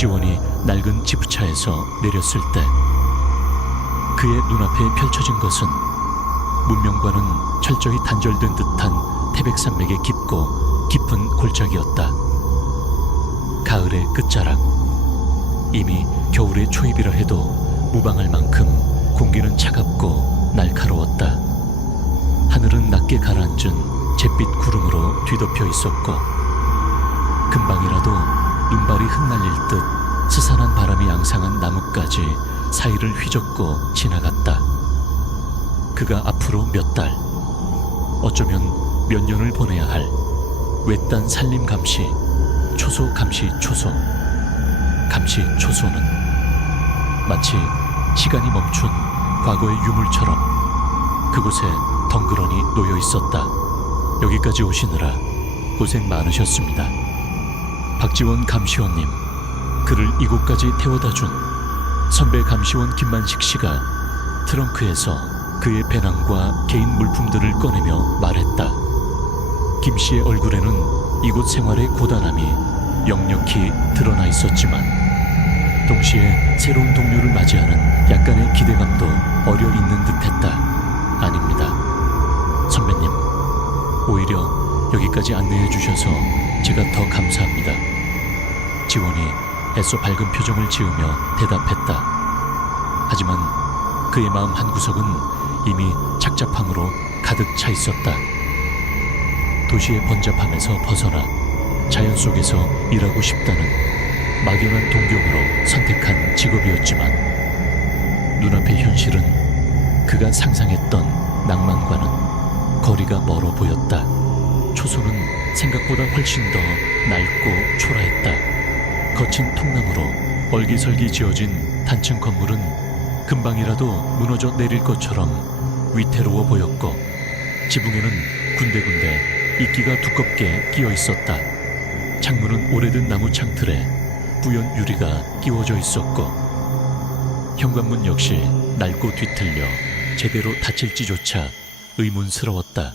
지원이 낡은 지프차에서 내렸을 때 그의 눈앞에 펼쳐진 것은 문명과는 철저히 단절된 듯한 태백산맥의 깊고 깊은 골짜기였다. 가을의 끝자락, 이미 겨울의 초입이라 해도 무방할 만큼 공기는 차갑고 날카로웠다. 하늘은 낮게 가라앉은 잿빛 구름으로 뒤덮여 있었고 금방이라도 눈발이 흩날릴 듯 스산한 바람이 양상한 나뭇가지 사이를 휘젓고 지나갔다. 그가 앞으로 몇 달, 어쩌면 몇 년을 보내야 할 외딴 산림 감시, 초소 감시 초소. 감시 초소는 마치 시간이 멈춘 과거의 유물처럼 그곳에 덩그러니 놓여 있었다. 여기까지 오시느라 고생 많으셨습니다. 박지원 감시원님, 그를 이곳까지 태워다 준 선배 감시원 김만식 씨가 트렁크에서 그의 배낭과 개인 물품들을 꺼내며 말했다. 김 씨의 얼굴에는 이곳 생활의 고단함이 역력히 드러나 있었지만 동시에 새로운 동료를 맞이하는 약간의 기대감도 어려 있는 듯했다. 아닙니다. 선배님, 오히려 여기까지 안내해 주셔서 제가 더 감사합니다. 지원이 애써 밝은 표정을 지으며 대답했다. 하지만 그의 마음 한구석은 이미 착잡함으로 가득 차 있었다. 도시의 번잡함에서 벗어나 자연 속에서 일하고 싶다는 막연한 동경으로 선택한 직업이었지만 눈앞의 현실은 그가 상상했던 낭만과는 거리가 멀어 보였다. 초소는 생각보다 훨씬 더 낡고 초라했다. 거친 통나무로 얼기설기 지어진 단층 건물은 금방이라도 무너져 내릴 것처럼 위태로워 보였고 지붕에는 군데군데 이끼가 두껍게 끼어 있었다. 창문은 오래된 나무 창틀에 뿌연 유리가 끼워져 있었고 현관문 역시 낡고 뒤틀려 제대로 닫힐지조차 의문스러웠다.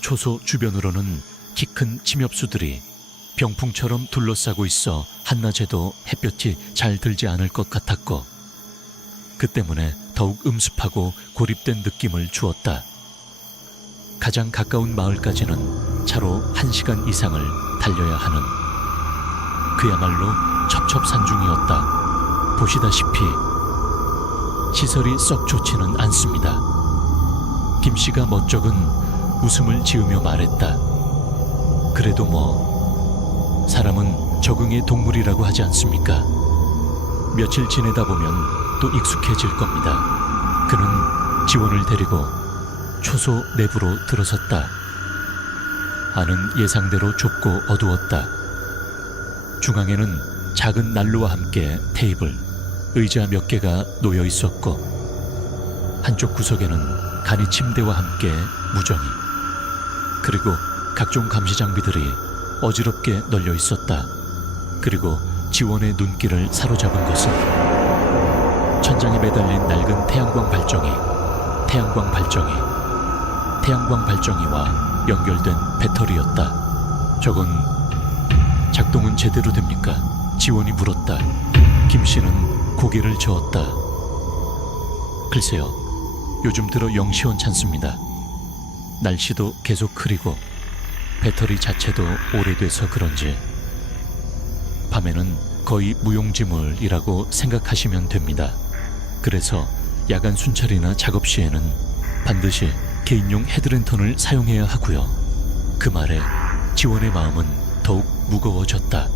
초소 주변으로는 키 큰 침엽수들이 병풍처럼 둘러싸고 있어 한낮에도 햇볕이 잘 들지 않을 것 같았고 그 때문에 더욱 음습하고 고립된 느낌을 주었다. 가장 가까운 마을까지는 차로 1시간 이상을 달려야 하는 그야말로 첩첩산중이었다. 보시다시피 시설이 썩 좋지는 않습니다. 김 씨가 멋쩍은 웃음을 지으며 말했다. 그래도 뭐 사람은 적응의 동물이라고 하지 않습니까? 며칠 지내다 보면 또 익숙해질 겁니다. 그는 지원을 데리고 초소 내부로 들어섰다. 안은 예상대로 좁고 어두웠다. 중앙에는 작은 난로와 함께 테이블, 의자 몇 개가 놓여 있었고 한쪽 구석에는 간이 침대와 함께 무정이, 그리고 각종 감시 장비들이 어지럽게 널려 있었다. 그리고 지원의 눈길을 사로잡은 것은 천장에 매달린 낡은 태양광 발정이와 연결된 배터리였다. 저건 작동은 제대로 됩니까? 지원이 물었다. 김 씨는 고개를 저었다. 글쎄요, 요즘 들어 영 시원찮습니다. 날씨도 계속 흐리고 배터리 자체도 오래돼서 그런지 밤에는 거의 무용지물이라고 생각하시면 됩니다. 그래서 야간 순찰이나 작업 시에는 반드시 개인용 헤드랜턴을 사용해야 하고요. 그 말에 지원의 마음은 더욱 무거워졌다.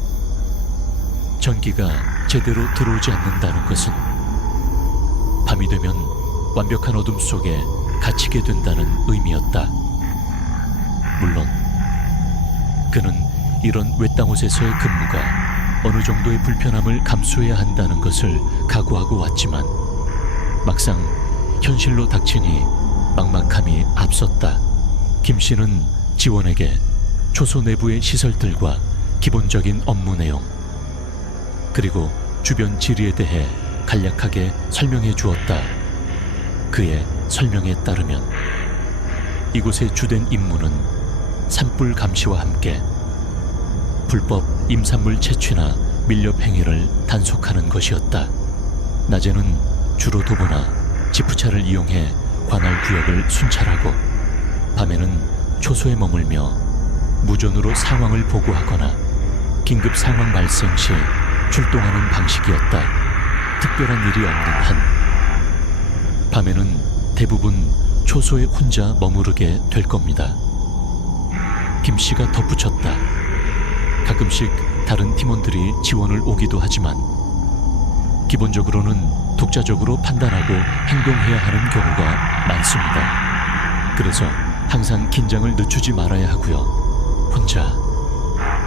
전기가 제대로 들어오지 않는다는 것은 밤이 되면 완벽한 어둠 속에 갇히게 된다는 의미였다. 물론 그는 이런 외딴 곳에서의 근무가 어느 정도의 불편함을 감수해야 한다는 것을 각오하고 왔지만 막상 현실로 닥치니 막막함이 앞섰다. 김 씨는 지원에게 초소 내부의 시설들과 기본적인 업무 내용, 그리고 주변 지리에 대해 간략하게 설명해 주었다. 그의 설명에 따르면 이곳의 주된 임무는 산불 감시와 함께 불법 임산물 채취나 밀렵 행위를 단속하는 것이었다. 낮에는 주로 도보나 지프차를 이용해 관할 구역을 순찰하고, 밤에는 초소에 머물며 무전으로 상황을 보고하거나 긴급 상황 발생 시 출동하는 방식이었다. 특별한 일이 없는 한, 밤에는 대부분 초소에 혼자 머무르게 될 겁니다. 김 씨가 덧붙였다. 가끔씩 다른 팀원들이 지원을 오기도 하지만 기본적으로는 독자적으로 판단하고 행동해야 하는 경우가 많습니다. 그래서 항상 긴장을 늦추지 말아야 하고요. 혼자,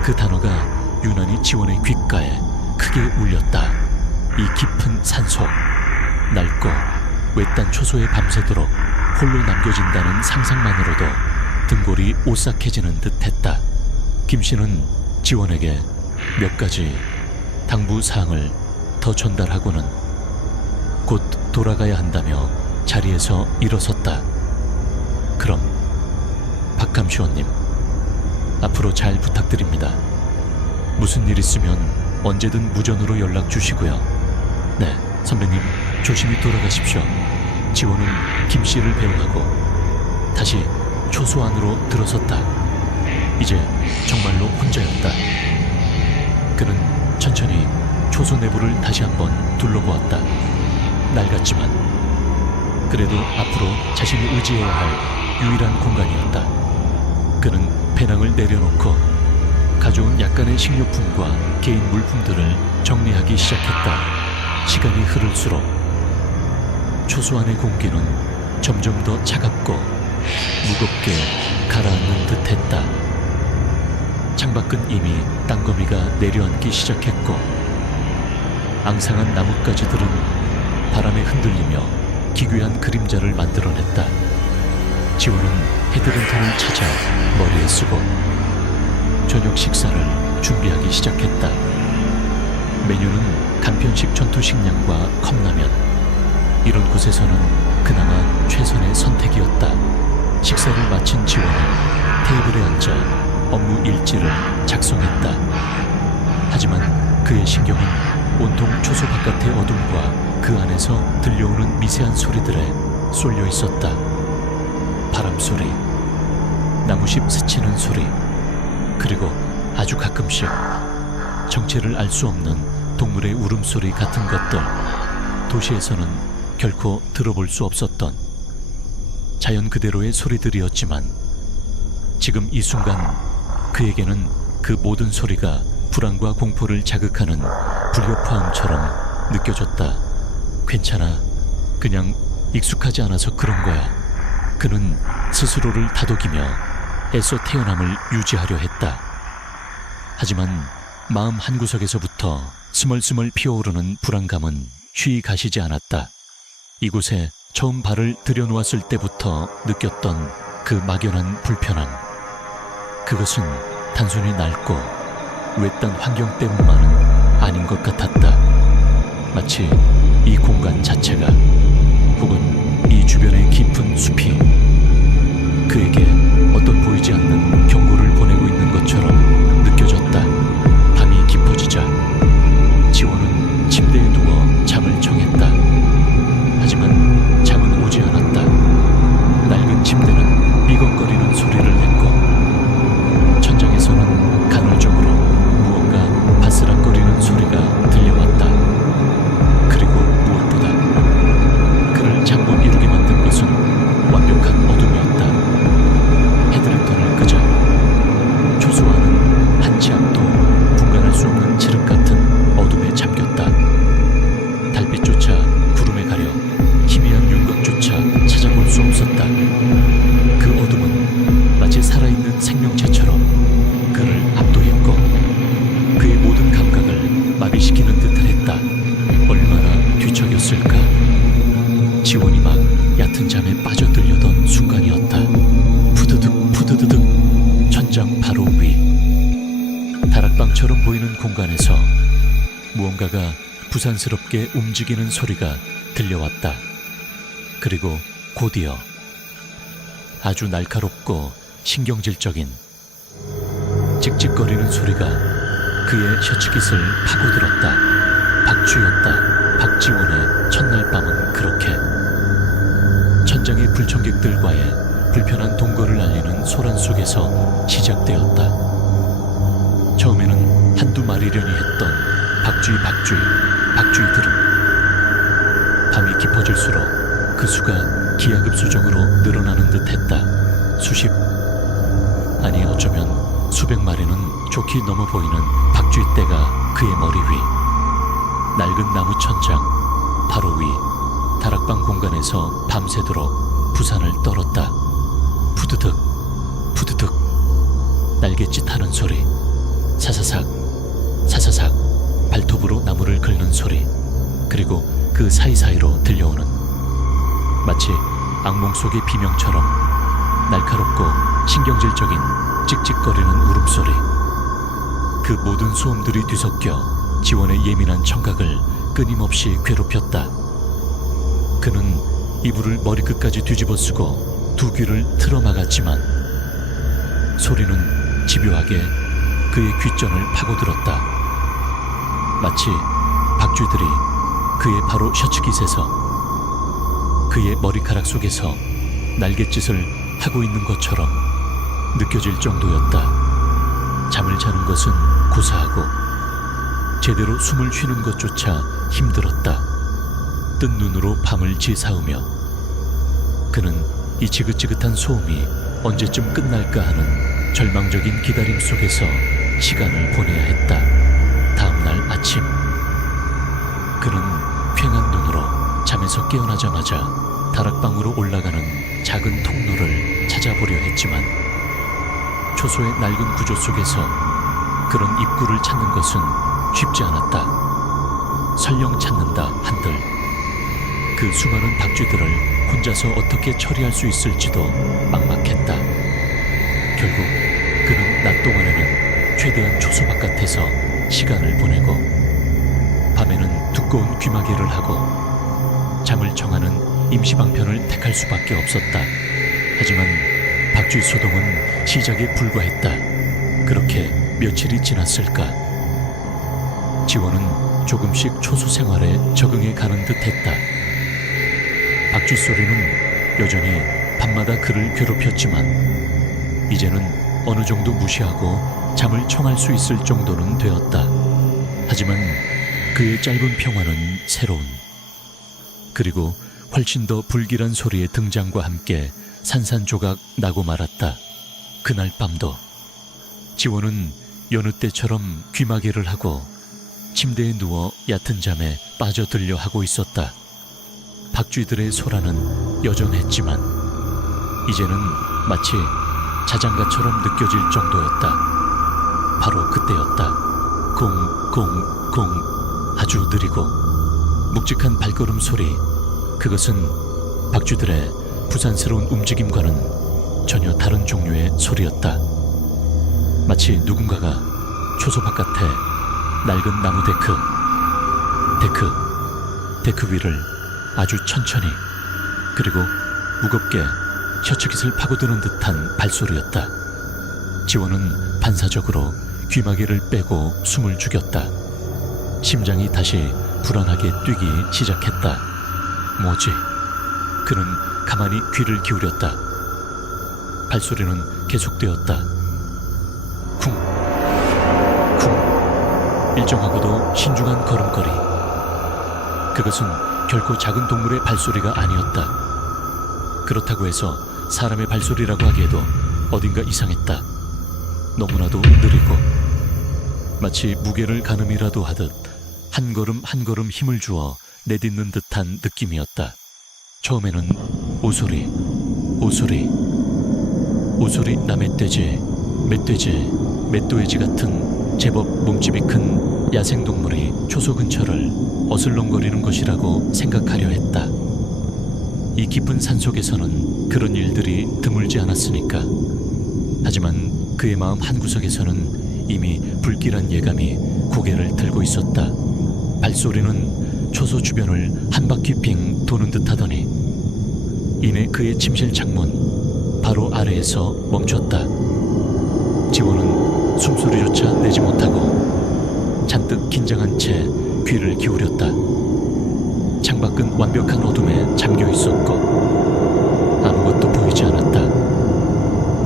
그 단어가 유난히 지원의 귓가에 크게 울렸다. 이 깊은 산속, 낡고 외딴 초소에 밤새도록 홀로 남겨진다는 상상만으로도 등골이 오싹해지는 듯 했다. 김 씨는 지원에게 몇 가지 당부 사항을 더 전달하고는 곧 돌아가야 한다며 자리에서 일어섰다. 그럼 박감시원님, 앞으로 잘 부탁드립니다. 무슨 일 있으면 언제든 무전으로 연락 주시고요. 네, 선배님 조심히 돌아가십시오. 지원은 김 씨를 배웅하고 다시 초소 안으로 들어섰다. 이제 정말로 혼자였다. 그는 천천히 초소 내부를 다시 한번 둘러보았다. 낡았지만 그래도 앞으로 자신이 의지해야 할 유일한 공간이었다. 그는 배낭을 내려놓고 가져온 약간의 식료품과 개인 물품들을 정리하기 시작했다. 시간이 흐를수록 초소 안의 공기는 점점 더 차갑고 무겁게 가라앉는 듯했다. 창밖은 이미 땅거미가 내려앉기 시작했고 앙상한 나뭇가지들은 바람에 흔들리며 기괴한 그림자를 만들어냈다. 지원은 헤드랜턴을 찾아 머리에 쓰고 저녁 식사를 준비하기 시작했다. 메뉴는 간편식 전투식량과 컵라면. 이런 곳에서는 그나마 최선의 선택이었다. 식사를 마친 지원은 테이블에 앉아 업무 일지를 작성했다. 하지만 그의 신경은 온통 초소 바깥의 어둠과 그 안에서 들려오는 미세한 소리들에 쏠려 있었다. 바람 소리, 나무잎 스치는 소리, 그리고 아주 가끔씩 정체를 알 수 없는 동물의 울음소리 같은 것들. 도시에서는 결코 들어볼 수 없었던 자연 그대로의 소리들이었지만 지금 이 순간 그에게는 그 모든 소리가 불안과 공포를 자극하는 불협화음처럼 느껴졌다. 괜찮아. 그냥 익숙하지 않아서 그런 거야. 그는 스스로를 다독이며 애써 태어남을 유지하려 했다. 하지만 마음 한구석에서부터 스멀스멀 피어오르는 불안감은 쉬이 가시지 않았다. 이곳에 처음 발을 들여놓았을 때부터 느꼈던 그 막연한 불편함. 그것은 단순히 낡고 외딴 환경 때문만은 아닌 것 같았다. 마치 이 공간 자체가, 혹은 이 주변의 깊은 숲이 그에게 어떤 보이지 않는 경고를 보내고 있는 것처럼 느껴졌다. 밤이 깊어지자 지원은 침대에 누워 잠을 청했다. 하지만 잠은 오지 않았다. 낡은 침대는 삐걱거리는 소리를 냈고 천장에서는 간헐적으로 무언가 바스락거리는 소리가 들려왔다. 그리고 무엇보다 그를 잠못 이루게 만든 것은 완벽한 어둠이었다. 헤드랜턴을 끄자 초소 안은 한치 앞도 분간할 수 없는 칠흑 같은 어둠에 잠겼다. 달빛조차 구름에 가려 희미한 윤곽조차 찾아볼 수 없었다. 그 어둠은 마치 살아있는 생명체처럼 그를 압도했고 그의 모든 감각을 마비시키는 듯 했다. 얼마나 뒤척였을까. 지원이 막 얕은 잠에 빠져들려던 순간이었다. 푸드득 푸드드득 천장 바로 위 다락방처럼 보이는 공간에서 무언가가 부산스럽게 움직이는 소리가 들려왔다. 그리고 곧이어 아주 날카롭고 신경질적인 찍찍거리는 소리가 그의 셔츠깃을 파고들었다. 박쥐였다. 박지원의 첫날 밤은 그렇게 천장의 불청객들과의 불편한 동거를 알리는 소란 속에서 시작되었다. 처음에는 한두 마리려니 했던 박쥐들은 밤이 깊어질수록 그 수가 기하급수적으로 늘어나는 듯했다. 수십, 아니 어쩌면 수백 마리는 좋게 넘어 보이는 박쥐떼가 그의 머리 위, 낡은 나무 천장 바로 위 다락방 공간에서 밤새도록 부산을 떨었다. 푸드득 푸드득 날갯짓 하는 소리, 사사삭 사사삭 발톱으로 나무를 긁는 소리, 그리고 그 사이사이로 들려오는 마치 악몽 속의 비명처럼 날카롭고 신경질적인 찍찍거리는 울음소리. 그 모든 소음들이 뒤섞여 지원의 예민한 청각을 끊임없이 괴롭혔다. 그는 이불을 머리끝까지 뒤집어 쓰고 두 귀를 틀어막았지만 소리는 집요하게 그의 귓전을 파고들었다. 마치 박쥐들이 그의 바로 셔츠깃에서 그의 머리카락 속에서 날갯짓을 하고 있는 것처럼 느껴질 정도였다. 잠을 자는 것은 고사하고 제대로 숨을 쉬는 것조차 힘들었다. 뜬 눈으로 밤을 지사으며 그는 이 지긋지긋한 소음이 언제쯤 끝날까 하는 절망적인 기다림 속에서 시간을 보내야 했다. 다음날 아침 그는 퀭한 눈으로 잠에서 깨어나자마자 다락방으로 올라가는 작은 통로를 찾아보려 했지만 초소의 낡은 구조 속에서 그런 입구를 찾는 것은 쉽지 않았다. 설령 찾는다 한들 그 수많은 박쥐들을 혼자서 어떻게 처리할 수 있을지도 막막했다. 결국 그는 낮 동안에는 최대한 초소 바깥에서 시간을 보내고 밤에는 두꺼운 귀마개를 하고 잠을 청하는 임시방편을 택할 수밖에 없었다. 하지만 박쥐 소동은 시작에 불과했다. 그렇게 며칠이 지났을까? 지원은 조금씩 초소 생활에 적응해 가는 듯했다. 박쥐 소리는 여전히 밤마다 그를 괴롭혔지만 이제는 어느 정도 무시하고 잠을 청할 수 있을 정도는 되었다. 하지만 그의 짧은 평화는 새로운, 그리고 훨씬 더 불길한 소리의 등장과 함께 산산조각 나고 말았다. 그날 밤도 지원은 여느 때처럼 귀마개를 하고 침대에 누워 얕은 잠에 빠져들려 하고 있었다. 박쥐들의 소란은 여전했지만 이제는 마치 자장가처럼 느껴질 정도였다. 바로 그때였다. 공공공 아주 느리고 묵직한 발걸음 소리. 그것은 박쥐들의 부산스러운 움직임과는 전혀 다른 종류의 소리였다. 마치 누군가가 초소 바깥에 낡은 나무 데크 위를 아주 천천히 그리고 무겁게 셔츠깃을 파고드는 듯한 발소리였다. 지원은 반사적으로 귀마개를 빼고 숨을 죽였다. 심장이 다시 불안하게 뛰기 시작했다. 뭐지? 그는 가만히 귀를 기울였다. 발소리는 계속되었다. 쿵, 쿵. 일정하고도 신중한 걸음걸이. 그것은 결코 작은 동물의 발소리가 아니었다. 그렇다고 해서 사람의 발소리라고 하기에도 어딘가 이상했다. 너무나도 느리고 마치 무게를 가늠이라도 하듯 한 걸음 한 걸음 힘을 주어 내딛는 듯한 느낌이었다. 처음에는 오소리 나멧돼지, 멧돼지 같은 제법 몸집이 큰 야생동물이 초소 근처를 어슬렁거리는 것이라고 생각하려 했다. 이 깊은 산속에서는 그런 일들이 드물지 않았으니까. 하지만 그의 마음 한구석에서는 이미 불길한 예감이 고개를 들고 있었다. 발소리는 초소 주변을 한 바퀴 빙 도는 듯 하더니 이내 그의 침실 창문 바로 아래에서 멈췄다. 지원은 숨소리조차 내지 못하고 잔뜩 긴장한 채 귀를 기울였다. 창밖은 완벽한 어둠에 잠겨 있었고 아무것도 보이지 않았다.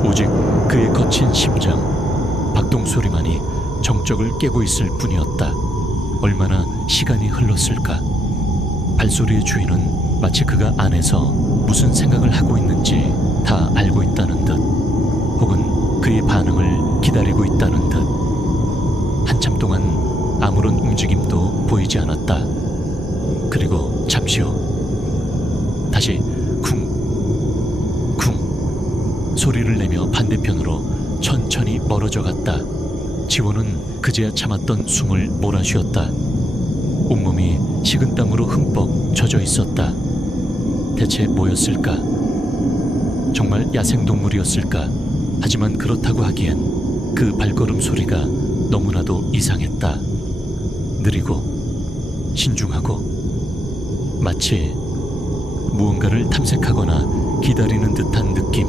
오직 그의 거친 심장, 박동 소리만이 정적을 깨고 있을 뿐이었다. 얼마나 시간이 흘렀을까? 발소리의 주인은 마치 그가 안에서 무슨 생각을 하고 있는지 다 알고 있다는 듯, 혹은 그의 반응을 기다리고 있다는 듯. 한참 동안 아무런 움직임도 보이지 않았다. 그리고 잠시 후 다시 쿵쿵 소리를 내며 반대편으로 천천히 멀어져 갔다. 지원은 그제야 참았던 숨을 몰아쉬었다. 온몸이 식은땀으로 흠뻑 젖어 있었다. 대체 뭐였을까? 정말 야생동물이었을까? 하지만 그렇다고 하기엔 그 발걸음 소리가 너무나도 이상했다. 느리고 신중하고 마치 무언가를 탐색하거나 기다리는 듯한 느낌.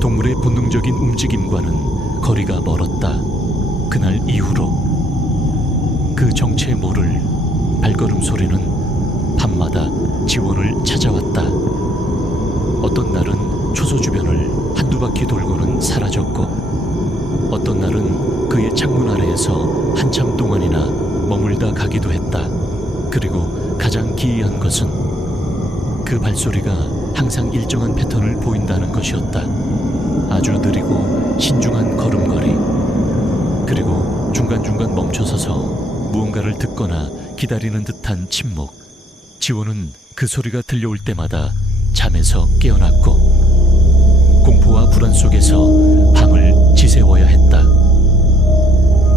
동물의 본능적인 움직임과는 거리가 멀었다. 그날 이후로 그 정체 모를 발걸음 소리는 밤마다 지원을 찾아왔다. 어떤 날은 초소 주변을 한두 바퀴 돌고는 사라졌고, 어떤 날은 그의 창문 아래에서 한참 동안이나 머물다 가기도 했다. 그리고 가장 기이한 것은 그 발소리가 항상 일정한 패턴을 보인다는 것이었다. 아주 느리고 신중한 걸음걸이, 그리고 중간중간 멈춰서서 무언가를 듣거나 기다리는 듯한 침묵. 지원은 그 소리가 들려올 때마다 잠에서 깨어났고 공포와 불안 속에서 밤을 지새워야 했다.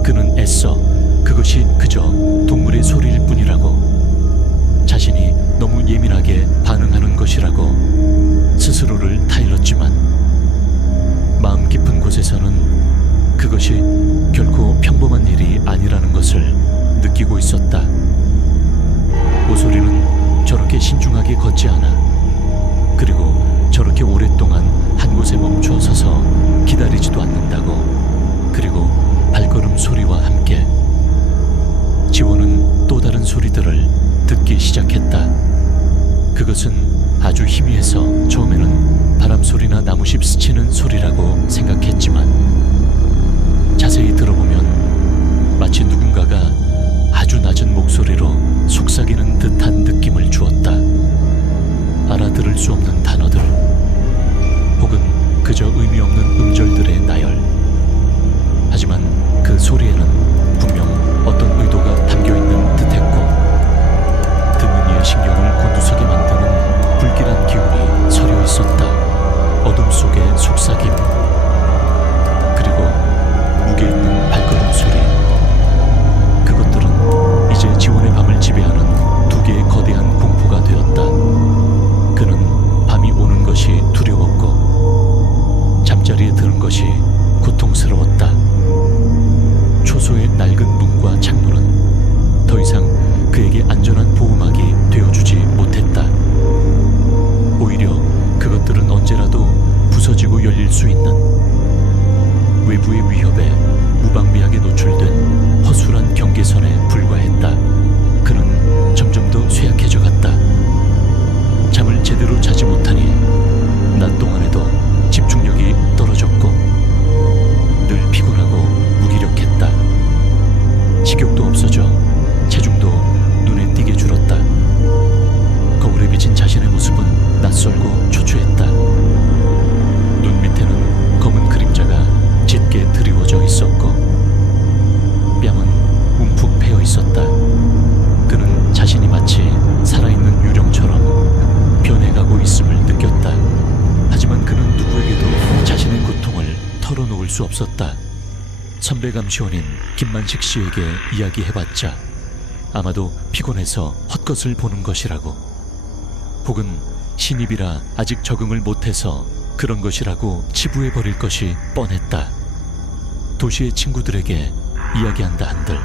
그는 애써 그것이 그저 동물의 소리일 뿐이라고, 자신이 너무 예민하게 반응하는 것이라고 스스로를 타일렀지만 마음 깊은 곳에서는 그것이 결코 평범한 일이 아니라는 것을 느끼고 있었다. 오소리는 저렇게 신중하게 걷지 않아. 그리고 저렇게 오랫동안 한 곳에 멈춰 서서 기다리지도 않는다고. 그리고 발걸음 소리와 함께 지원은 또 다른 소리들을 듣기 시작했다. 그것은 아주 희미해서 처음에는 바람 소리나 나무잎 스치는 소리라고 생각했지만 자세히 들어보면 마치 누군가가 아주 낮은 목소리로 속삭이는 듯한 느낌을 주었다. 알아들을 수 없는 단어들, 혹은 그저 의미 없는 음절들의 나열. 하지만 그 소리에는 분명 어떤 의도가 담겨있는 듯했고, 듣는 이의 신경을 곤두서게 만드는 불길한 기운이 서려 있었다. 어둠 속의 속삭임, 그리고 무게 있는 발걸음 소리. 그것들은 이제 지원의 밤을 지배하는 두 개의 거대한 공포가 되었다. 그는 밤이 오는 것이 두려웠고 잠자리에 드는 것이 고통스러웠다. 초소의 낡은 문과 창문은 더 이상 그에게 안전한 보호막이 되어주지 못했다. 오히려 그것들은 언제라도 부서지고 열릴 수 있는, 외부의 위협에 무방비하게 노출된 허술한 경계선에 불과했다. 그는 점점 더 쇠약해져 갔다. 잠을 제대로 자지 못하니 낮 동안에도 집중력이 떨어졌고 늘 피곤하고 무기력했다. 식욕도 없어져 체중도 눈에 띄게 줄었다. 거울에 비친 자신의 모습은 낯설고 초췌했다. 눈 밑에는 검은 그림자가 짙게 드리워져 있었고 뺨은 움푹 패여 있었다. 그는 자신이 마치 살아있는 유령처럼 변해가고 있음을 느꼈다. 하지만 그는 누구에게도 자신의 고통을 털어놓을 수 없었다. 선배 감시원인 김만식 씨에게 이야기해봤자 아마도 피곤해서 헛것을 보는 것이라고, 혹은 신입이라 아직 적응을 못해서 그런 것이라고 치부해버릴 것이 뻔했다. 도시의 친구들에게 이야기한다 한들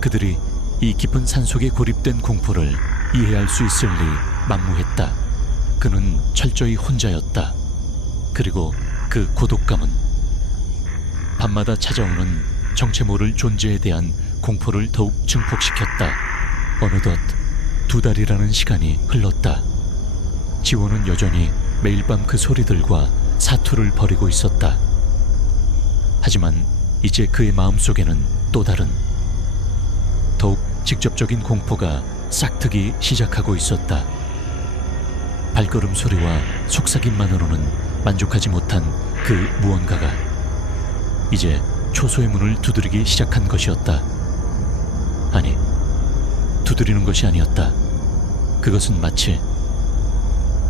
그들이 이 깊은 산속에 고립된 공포를 이해할 수 있을 리 만무했다. 그는 철저히 혼자였다. 그리고 그 고독감은 밤마다 찾아오는 정체 모를 존재에 대한 공포를 더욱 증폭시켰다. 어느덧 2달이라는 시간이 흘렀다. 지원은 여전히 매일 밤 그 소리들과 사투를 벌이고 있었다. 하지만 이제 그의 마음속에는 또 다른, 더욱 직접적인 공포가 싹트기 시작하고 있었다. 발걸음 소리와 속삭임만으로는 만족하지 못한 그 무언가가 이제 초소의 문을 두드리기 시작한 것이었다. 아니, 두드리는 것이 아니었다. 그것은 마치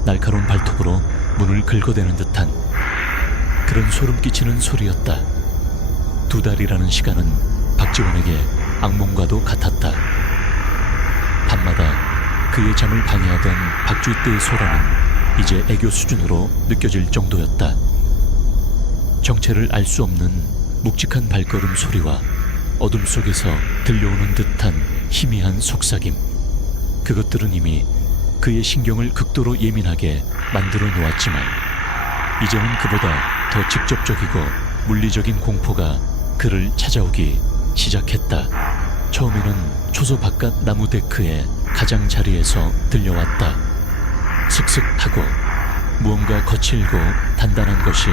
날카로운 발톱으로 문을 긁어대는 듯한 그런 소름 끼치는 소리였다. 2달이라는 시간은 박지원에게 악몽과도 같았다. 밤마다 그의 잠을 방해하던 박쥐떼의 소란은 이제 애교 수준으로 느껴질 정도였다. 정체를 알 수 없는 묵직한 발걸음 소리와 어둠 속에서 들려오는 듯한 희미한 속삭임, 그것들은 이미 그의 신경을 극도로 예민하게 만들어 놓았지만 이제는 그보다 더 직접적이고 물리적인 공포가 그를 찾아오기 시작했다. 처음에는 초소 바깥 나무 데크의 가장자리에서 들려왔다. 슥슥 하고 무언가 거칠고 단단한 것이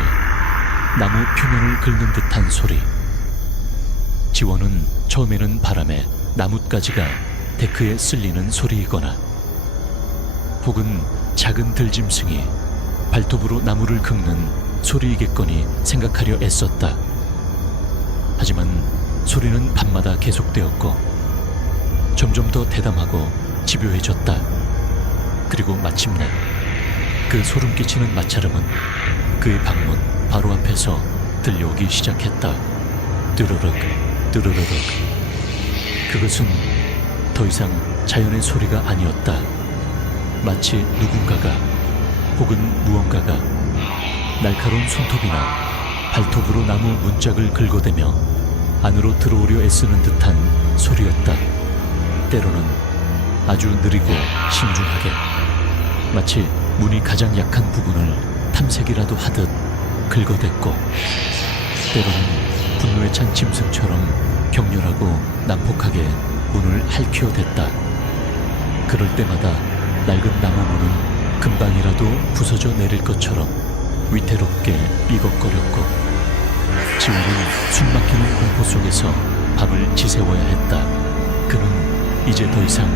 나무 표면을 긁는 듯한 소리. 지원은 처음에는 바람에 나뭇가지가 데크에 쓸리는 소리이거나 혹은 작은 들짐승이 발톱으로 나무를 긁는 소리이겠거니 생각하려 애썼다. 하지만 소리는 밤마다 계속되었고 점점 더 대담하고 집요해졌다. 그리고 마침내 그 소름 끼치는 마찰음은 그의 방문 바로 앞에서 들려오기 시작했다. 뚜루룩 뚜루루룩. 그것은 더 이상 자연의 소리가 아니었다. 마치 누군가가 혹은 무언가가 날카로운 손톱이나 발톱으로 나무 문짝을 긁어대며 안으로 들어오려 애쓰는 듯한 소리였다. 때로는 아주 느리고 신중하게, 마치 문이 가장 약한 부분을 탐색이라도 하듯 긁어댔고, 때로는 분노에 찬 짐승처럼 격렬하고 난폭하게 문을 핥혀댔다. 그럴 때마다 낡은 나무 문은 금방이라도 부서져 내릴 것처럼 위태롭게 삐걱거렸고, 지원은 숨막히는 공포 속에서 밤을 지새워야 했다. 그는 이제 더 이상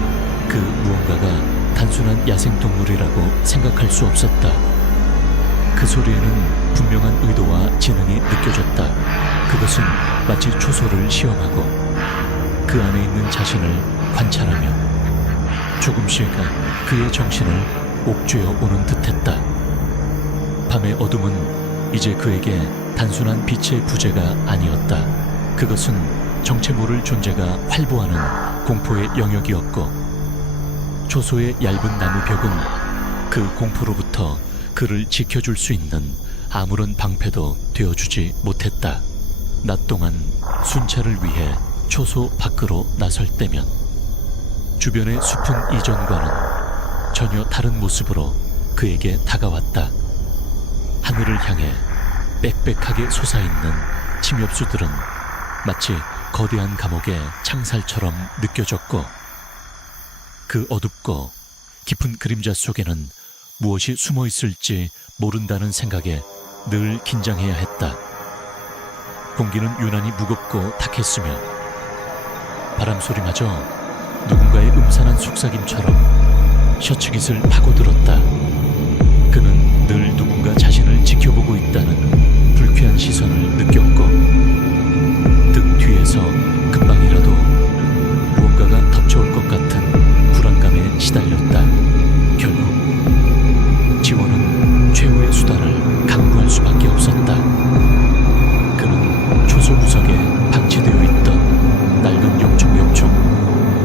그 무언가가 단순한 야생동물이라고 생각할 수 없었다. 그 소리에는 분명한 의도와 지능이 느껴졌다. 그것은 마치 초소를 시험하고 그 안에 있는 자신을 관찰하며 조금씩 그의 정신을 옥죄어 오는 듯했다. 밤의 어둠은 이제 그에게 단순한 빛의 부재가 아니었다. 그것은 정체 모를 존재가 활보하는 공포의 영역이었고, 초소의 얇은 나무 벽은 그 공포로부터 그를 지켜줄 수 있는 아무런 방패도 되어주지 못했다. 낮 동안 순찰을 위해 초소 밖으로 나설 때면 주변의 숲은 이전과는 전혀 다른 모습으로 그에게 다가왔다. 하늘을 향해 빽빽하게 솟아있는 침엽수들은 마치 거대한 감옥의 창살처럼 느껴졌고, 그 어둡고 깊은 그림자 속에는 무엇이 숨어 있을지 모른다는 생각에 늘 긴장해야 했다. 공기는 유난히 무겁고 탁했으며 바람 소리마저 누군가의 음산한 속삭임처럼 셔츠깃을 파고들었다. 그는 늘 누군가 자신을 지켜보고 있다는 불쾌한 시선을 느꼈고, 등 뒤에서 금방이라도 무언가가 덮쳐올 것 같은 불안감에 시달렸다. 결국 지원은 최후의 수단을 강구할 수밖에 없었다. 그는 초소 구석에 방치되어 있던 낡은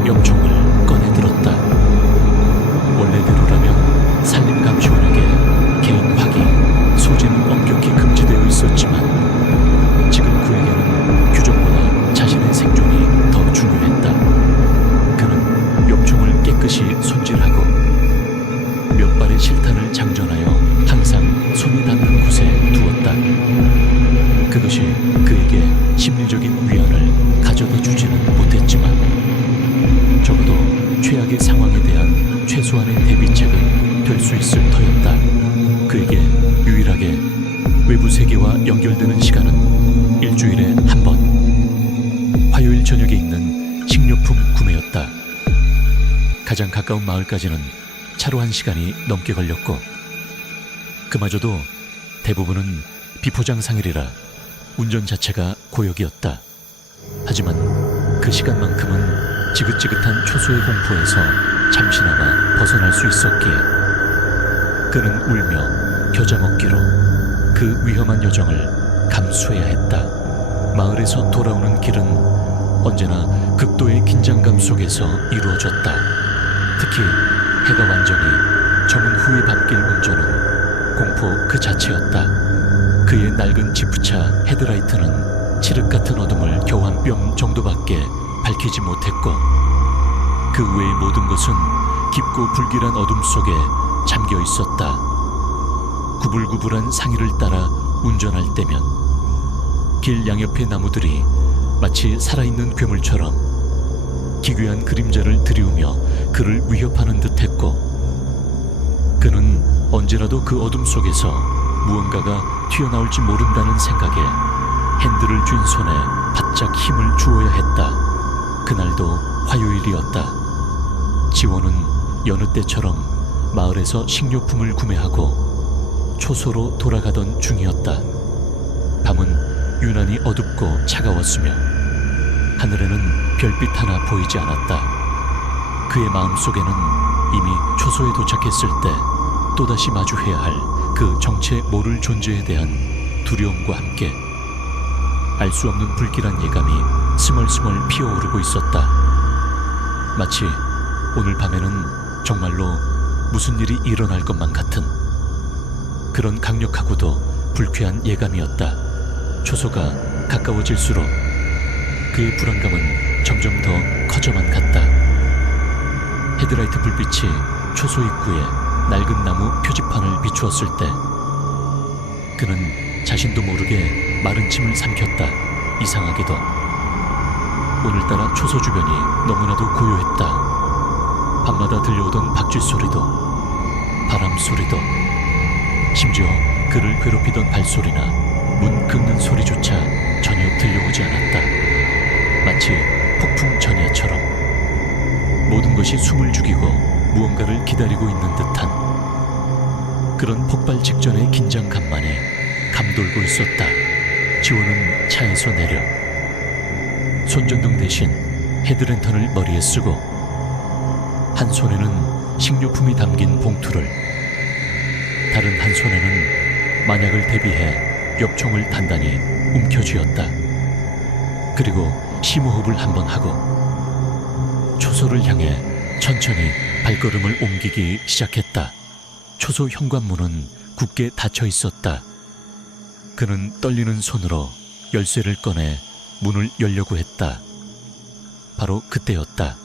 염총을 꺼내들었다. 원래대로라면 산림감 지원에게 개인 확인, 소지는 엄격히 금지되어 있었지만 지금 그에게는 규정보다 자신의 생존이 더 중요했다. 그는 염총을 깨끗이 손질하고 몇 발의 실탄을 장전하여 항상 손이 닿는 곳에 두었다. 그것이 그에게 심리적인 위안을 최악의 상황에 대한 최소한의 대비책은 될 수 있을 터였다. 그에게 유일하게 외부 세계와 연결되는 시간은 일주일에 한 번, 화요일 저녁에 있는 식료품 구매였다. 가장 가까운 마을까지는 차로 1시간이 넘게 걸렸고, 그마저도 대부분은 비포장상일이라 운전 자체가 고역이었다. 하지만 그 시간만큼은 지긋지긋한 초소의 공포에서 잠시나마 벗어날 수 있었기에 그는 울며 겨자 먹기로 그 위험한 여정을 감수해야 했다. 마을에서 돌아오는 길은 언제나 극도의 긴장감 속에서 이루어졌다. 특히 해가 완전히 저문 후의 밤길 운전은 공포 그 자체였다. 그의 낡은 지프차 헤드라이트는 칠흑 같은 어둠을 겨우 한 뼘 정도밖에 밝히지 못했고, 그 외의 모든 것은 깊고 불길한 어둠 속에 잠겨 있었다. 구불구불한 상일을 따라 운전할 때면 길 양옆의 나무들이 마치 살아있는 괴물처럼 기괴한 그림자를 들이우며 그를 위협하는 듯했고, 그는 언제라도 그 어둠 속에서 무언가가 튀어나올지 모른다는 생각에 핸들을 쥔 손에 바짝 힘을 주어야 했다. 그날도 화요일이었다. 지원은 여느 때처럼 마을에서 식료품을 구매하고 초소로 돌아가던 중이었다. 밤은 유난히 어둡고 차가웠으며 하늘에는 별빛 하나 보이지 않았다. 그의 마음속에는 이미 초소에 도착했을 때 또다시 마주해야 할 그 정체 모를 존재에 대한 두려움과 함께 알 수 없는 불길한 예감이 스멀스멀 피어오르고 있었다. 마치 오늘 밤에는 정말로 무슨 일이 일어날 것만 같은 그런 강력하고도 불쾌한 예감이었다. 초소가 가까워질수록 그의 불안감은 점점 더 커져만 갔다. 헤드라이트 불빛이 초소 입구에 낡은 나무 표지판을 비추었을 때 그는 자신도 모르게 마른 침을 삼켰다. 이상하게도 오늘따라 초소 주변이 너무나도 고요했다. 밤마다 들려오던 박쥐 소리도, 바람 소리도, 심지어 그를 괴롭히던 발소리나 문 긁는 소리조차 전혀 들려오지 않았다. 마치 폭풍 전야처럼 모든 것이 숨을 죽이고 무언가를 기다리고 있는 듯한 그런 폭발 직전의 긴장감만이 감돌고 있었다. 지원은 차에서 내려 손전등 대신 헤드랜턴을 머리에 쓰고 한 손에는 식료품이 담긴 봉투를, 다른 한 손에는 만약을 대비해 엽총을 단단히 움켜쥐었다. 그리고 심호흡을 한번 하고 초소를 향해 천천히 발걸음을 옮기기 시작했다. 초소 현관문은 굳게 닫혀 있었다. 그는 떨리는 손으로 열쇠를 꺼내 문을 열려고 했다. 바로 그때였다.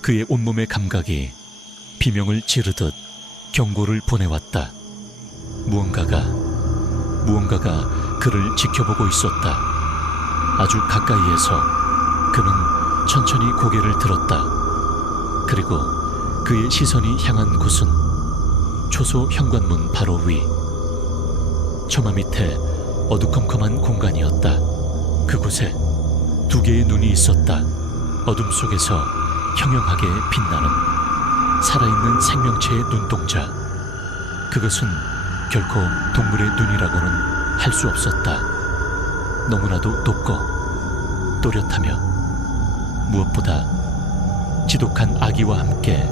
그의 온몸의 감각이 비명을 지르듯 경고를 보내왔다. 무언가가 그를 지켜보고 있었다. 아주 가까이에서 그는 천천히 고개를 들었다. 그리고 그의 시선이 향한 곳은 초소 현관문 바로 위, 처마 밑에 어두컴컴한 공간이었다. 그곳에 두 개의 눈이 있었다. 어둠 속에서 형형하게 빛나는 살아있는 생명체의 눈동자. 그것은 결코 동물의 눈이라고는 할 수 없었다. 너무나도 높고 또렷하며 무엇보다 지독한 악의와 함께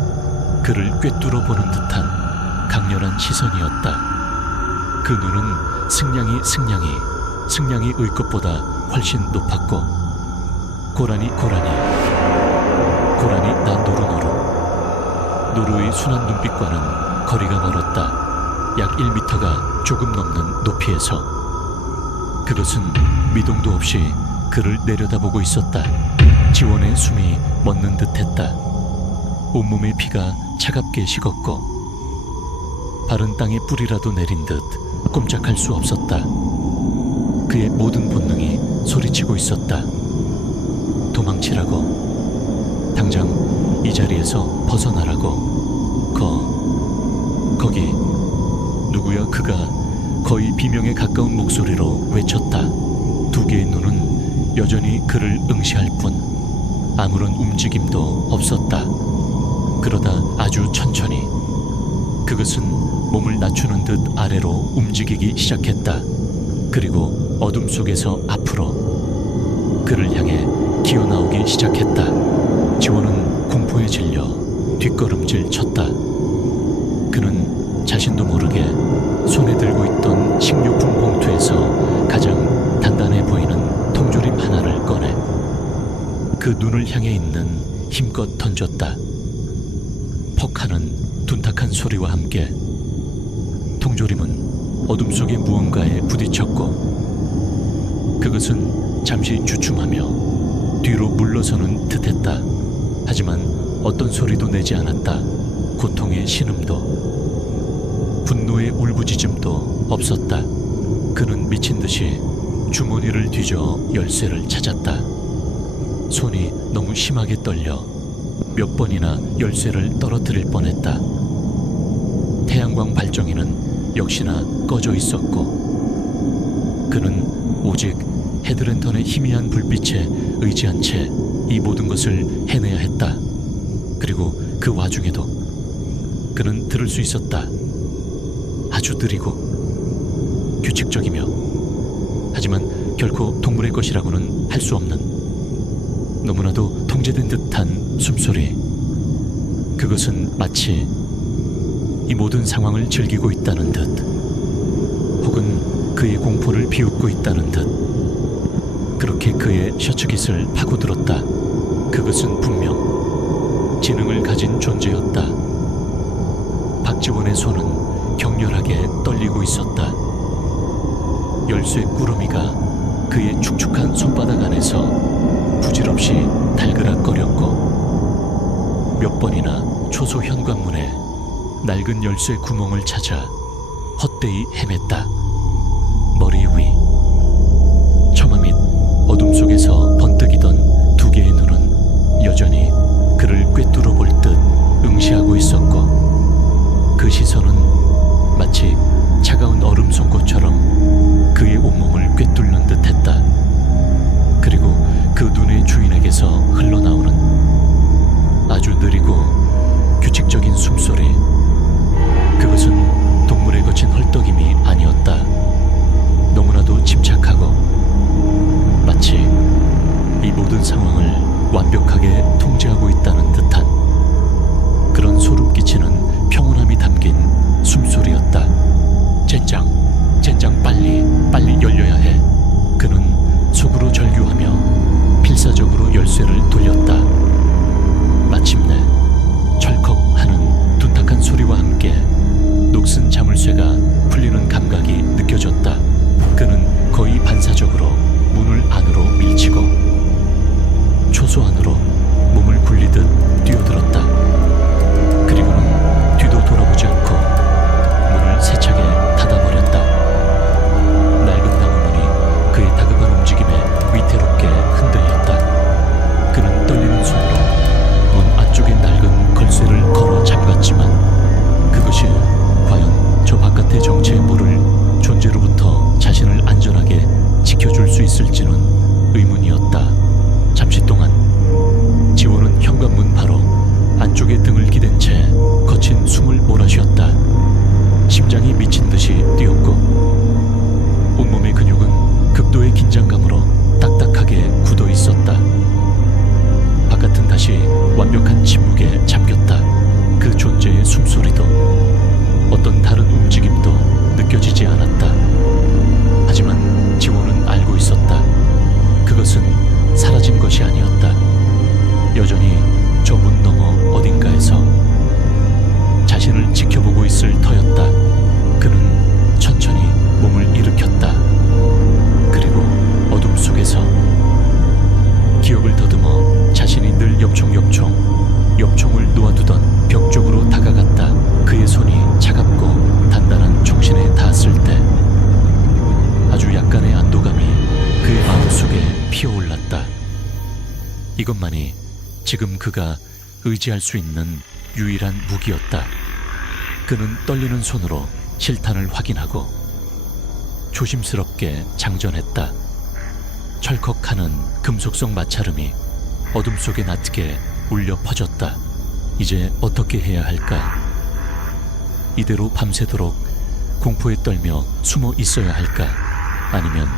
그를 꿰뚫어 보는 듯한 강렬한 시선이었다. 그 눈은 승냥이의 것보다 훨씬 높았고 고라니 나 노루노루. 노루의 순한 눈빛과는 거리가 멀었다. 약 1미터가 조금 넘는 높이에서 그것은 미동도 없이 그를 내려다보고 있었다. 지원의 숨이 멎는 듯했다. 온몸의 피가 차갑게 식었고 바른 땅에 뿌리라도 내린 듯 꼼짝할 수 없었다. 그의 모든 본능이 소리치고 있었다. 도망치라고. 당장 이 자리에서 벗어나라고. 거기 누구야? 그가 거의 비명에 가까운 목소리로 외쳤다. 두 개의 눈은 여전히 그를 응시할 뿐 아무런 움직임도 없었다. 그러다 아주 천천히 그것은 몸을 낮추는 듯 아래로 움직이기 시작했다. 그리고 어둠 속에서 앞으로 그를 향해 기어나오기 시작했다. 지원은 공포에 질려 뒷걸음질 쳤다. 그는 자신도 모르게 손에 들고 있던 식료품 봉투에서 가장 단단해 보이는 통조림 하나를 꺼내 그 눈을 향해 있는 힘껏 던졌다. 퍽하는 둔탁한 소리와 함께 통조림은 어둠 속의 무언가에 부딪혔고 그것은 잠시 주춤하며 뒤로 물러서는 듯했다. 하지만 어떤 소리도 내지 않았다. 고통의 신음도 분노의 울부짖음도 없었다. 그는 미친 듯이 주머니를 뒤져 열쇠를 찾았다. 손이 너무 심하게 떨려 몇 번이나 열쇠를 떨어뜨릴 뻔했다. 태양광 발정기는 역시나 꺼져 있었고 그는 오직 헤드랜턴의 희미한 불빛에 의지한 채 이 모든 것을 해내야 했다. 그리고 그 와중에도 그는 들을 수 있었다. 아주 느리고 규칙적이며 하지만 결코 동물의 것이라고는 할 수 없는 너무나도 통제된 듯한 숨소리. 그것은 마치 이 모든 상황을 즐기고 있다는 듯 혹은 그의 공포를 비웃고 있다는 듯 그렇게 그의 셔츠깃을 파고들었다. 그것은 분명 지능을 가진 존재였다. 박지원의 손은 격렬하게 떨리고 있었다. 열쇠 꾸러미가 그의 축축한 손바닥 안에서 부질없이 달그락거렸고 몇 번이나 초소 현관문에 낡은 열쇠 구멍을 찾아 헛되이 헤맸다. 머리 위 처마 및 어둠 속에서 번뜩이던 두 개의 눈은 여전히 그를 꿰뚫어 볼 듯 응시하고 있었고 그 시선은 마치 차가운 얼음 송곳처럼 그의 온몸을 꿰뚫는 듯 했다. 그리고 그 눈의 주인에게서 흘러나오는 아주 느리고 규칙적인 숨소리. 그것은 동물의 거친 헐떡임이 아니었다. 너무나도 침착하고 마치 이 모든 상황을 완벽하게 통제하고 있다는 듯한 그런 소름 끼치는 평온함이 담긴 숨소리였다. 젠장 빨리 열려야 해. 그는 속으로 절규하며 필사적으로 열쇠를 돌렸다. 마침내 철컥 하는 둔탁한 소리와 함께 녹슨 자물쇠가 풀리는 감각이 느껴졌다. 그는 거의 반사적으로 문을 안으로 밀치고 초소 안으로 몸을 굴리듯 뛰어들었다. 그리고는 뒤도 돌아보지 않고 문을 세차게 닫아버렸다. 낡은 나무문이 그의 다급한 움직임에 위태롭게 흔들렸다. 그는 떨리는 손으로 문 안쪽의 낡은 걸쇠를 걸어 잠갔지만 그것이 과연 저 바깥의 정체에 모를 존재로부터 자신을 안전하게 지켜줄 수 있을지는 의문이었다. 잠시 동안 지원은 현관문 바로 안쪽에 등을 기댄 채 거친 숨을 몰아쉬었다. 심장이 미친 듯이 뛰었고 온몸의 근육은 극도의 긴장감으로 딱딱하게 굳어 있었다. 바깥은 다시 완벽한 침묵에 잠겼다. 그 존재의 숨소리도 어떤 다른 움직임도 느껴지지 않았다. 하지만 지원은 알고 있었다. 그것은 사라진 것이 아니었다. 여전히 저 문 너머 어딘가에서 자신을 지켜보고 있을 터였다. 그는 천천히 몸을 일으켰다. 그리고 어둠 속에서 기억을 더듬어 자신이 늘 엽총을 놓아두던 벽 쪽으로 다가갔다. 그의 손이 차갑고 단단한 총신에 닿았을 때 아주 약간의 안도감이 그의 마음속에 피어올랐다. 이것만이 지금 그가 의지할 수 있는 유일한 무기였다. 그는 떨리는 손으로 실탄을 확인하고 조심스럽게 장전했다. 철컥하는 금속성 마찰음이 어둠 속에 낮게 울려 퍼졌다. 이제 어떻게 해야 할까? 이대로 밤새도록 공포에 떨며 숨어 있어야 할까? 아니면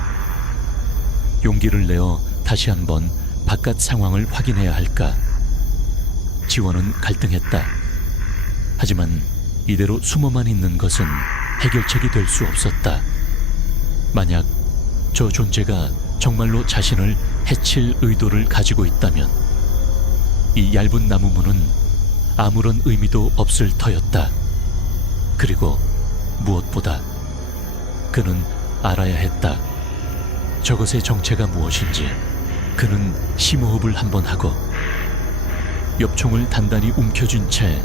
용기를 내어 다시 한번 바깥 상황을 확인해야 할까? 지원은 갈등했다. 하지만 이대로 숨어만 있는 것은 해결책이 될 수 없었다. 만약 저 존재가 정말로 자신을 해칠 의도를 가지고 있다면 이 얇은 나무문은 아무런 의미도 없을 터였다. 그리고 무엇보다 그는 알아야 했다. 저것의 정체가 무엇인지. 그는 심호흡을 한번 하고 엽총을 단단히 움켜쥔 채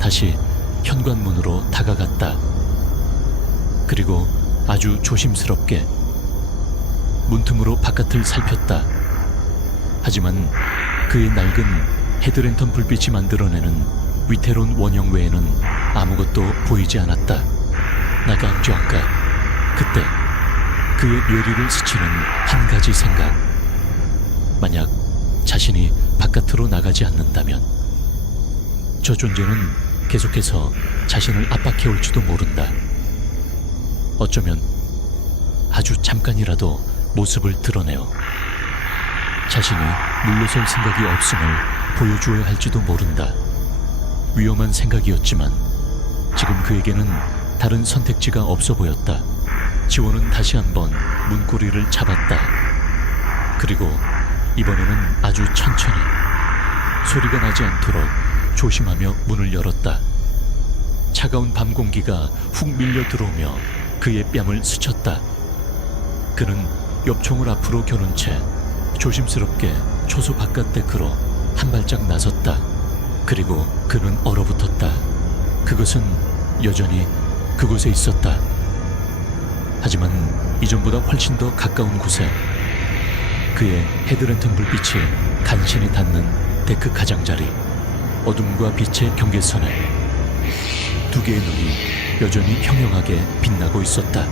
다시 현관문으로 다가갔다. 그리고 아주 조심스럽게 문틈으로 바깥을 살폈다. 하지만 그의 낡은 헤드랜턴 불빛이 만들어내는 위태로운 원형 외에는 아무것도 보이지 않았다. 나강조한가. 그때 그의 뇌리를 스치는 한 가지 생각. 만약 자신이 바깥으로 나가지 않는다면 저 존재는 계속해서 자신을 압박해올지도 모른다. 어쩌면 아주 잠깐이라도 모습을 드러내어 자신이 물러설 생각이 없음을 보여주어야 할지도 모른다. 위험한 생각이었지만 지금 그에게는 다른 선택지가 없어 보였다. 지원은 다시 한번 문고리를 잡았다. 그리고 이번에는 아주 천천히 소리가 나지 않도록 조심하며 문을 열었다. 차가운 밤 공기가 훅 밀려 들어오며 그의 뺨을 스쳤다. 그는 엽총을 앞으로 겨눈 채 조심스럽게 초소 바깥 데크로 한 발짝 나섰다. 그리고 그는 얼어붙었다. 그것은 여전히 그곳에 있었다. 하지만 이전보다 훨씬 더 가까운 곳에 그의 헤드랜턴 불빛이 간신히 닿는 데크 가장자리, 어둠과 빛의 경계선에 두 개의 눈이 여전히 평형하게 빛나고 있었다.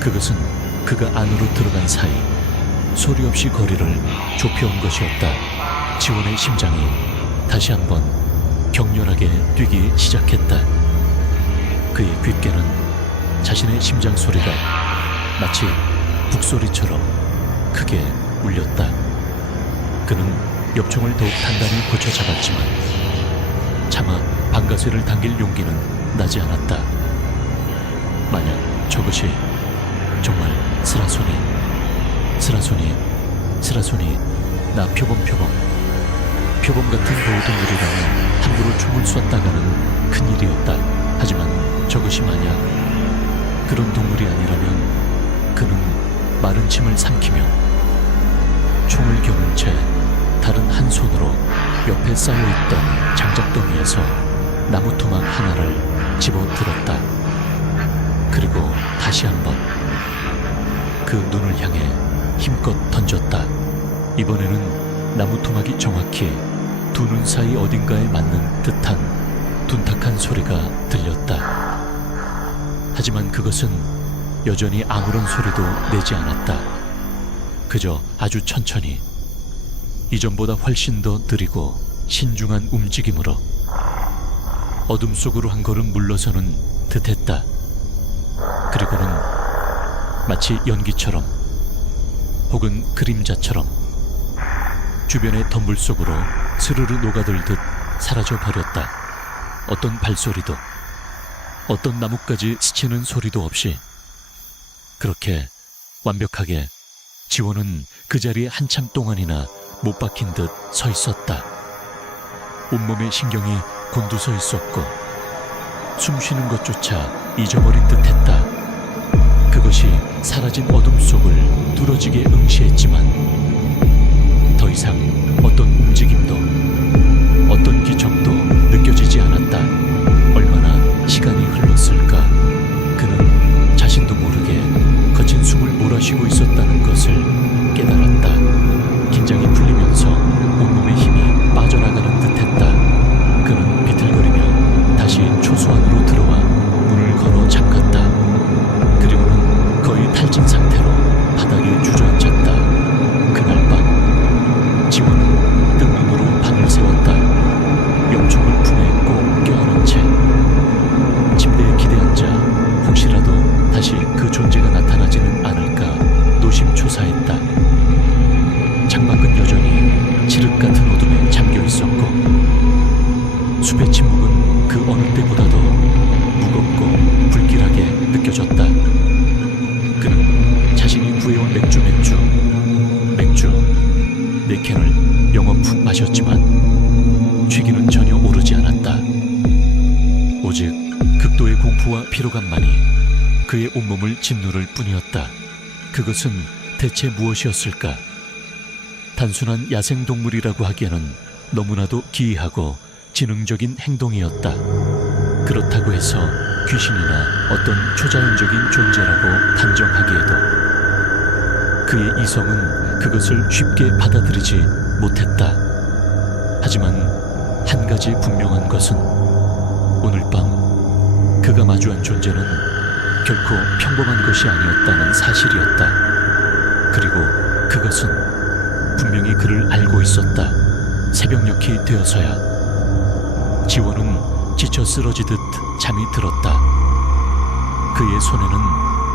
그것은 그가 안으로 들어간 사이 소리 없이 거리를 좁혀온 것이었다. 지원의 심장이 다시 한번 격렬하게 뛰기 시작했다. 그의 귓게는 자신의 심장 소리가 마치 북소리처럼 크게 울렸다. 그는 엽총을 더욱 단단히 고쳐 잡았지만 차마 방가쇠를 당길 용기는 나지 않았다. 만약 저것이 정말 스라소니 나 표범 같은 보호동물이라면 함부로 총을 쐈다가는 큰일이었다. 하지만 저것이 만약 그런 동물이 아니라면 그는 마른 침을 삼키며 총을 겨눈 채 다른 한 손으로 옆에 쌓여있던 장작더미에서 나무 토막 하나를 집어들었다. 그리고 다시 한번 그 눈을 향해 힘껏 던졌다. 이번에는 나무 토막이 정확히 두 눈 사이 어딘가에 맞는 듯한 둔탁한 소리가 들렸다. 하지만 그것은 여전히 아무런 소리도 내지 않았다. 그저 아주 천천히 이전보다 훨씬 더 느리고 신중한 움직임으로 어둠 속으로 한 걸음 물러서는 듯했다. 그리고는 마치 연기처럼 혹은 그림자처럼 주변의 덤불 속으로 스르르 녹아들듯 사라져 버렸다. 어떤 발소리도 어떤 나뭇가지 스치는 소리도 없이 그렇게 완벽하게 지원은 그 자리에 한참 동안이나 못 박힌 듯 서 있었다. 온몸의 신경이 곤두서 있었고 숨 쉬는 것조차 잊어버린 듯했다. 그것이 사라진 어둠 속을 뚫어지게 응시했지만 더 이상 어떤 움직임도 어떤 기척도 느껴지지 않았다. 얼마나 시간이 흘렀을까. 그는 자신도 모르게 거친 숨을 몰아쉬고 있었다는 것을 깨달았다. 긴장이 풀리면서 온몸의 힘이 빠져나가는 듯 공포와 피로감만이 그의 온몸을 짓누를 뿐이었다. 그것은 대체 무엇이었을까? 단순한 야생동물이라고 하기에는 너무나도 기이하고 지능적인 행동이었다. 그렇다고 해서 귀신이나 어떤 초자연적인 존재라고 단정하기에도 그의 이성은 그것을 쉽게 받아들이지 못했다. 하지만 한 가지 분명한 것은 오늘 밤 그가 마주한 존재는 결코 평범한 것이 아니었다는 사실이었다. 그리고 그것은 분명히 그를 알고 있었다. 새벽녘이 되어서야 지원은 지쳐 쓰러지듯 잠이 들었다. 그의 손에는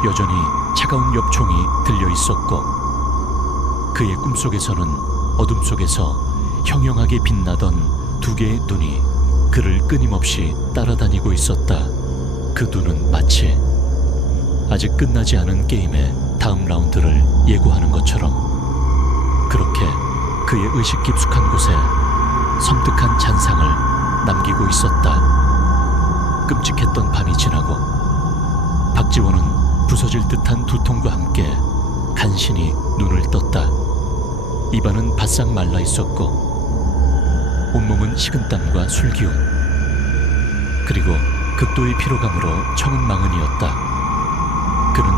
여전히 차가운 엽총이 들려 있었고 그의 꿈속에서는 어둠 속에서 형형하게 빛나던 두 개의 눈이 그를 끊임없이 따라다니고 있었다. 그 눈은 마치 아직 끝나지 않은 게임의 다음 라운드를 예고하는 것처럼 그렇게 그의 의식 깊숙한 곳에 섬뜩한 잔상을 남기고 있었다. 끔찍했던 밤이 지나고 박지원은 부서질 듯한 두통과 함께 간신히 눈을 떴다. 입안은 바싹 말라 있었고 온몸은 식은땀과 술기운 그리고 극도의 피로감으로 청은망은이었다. 그는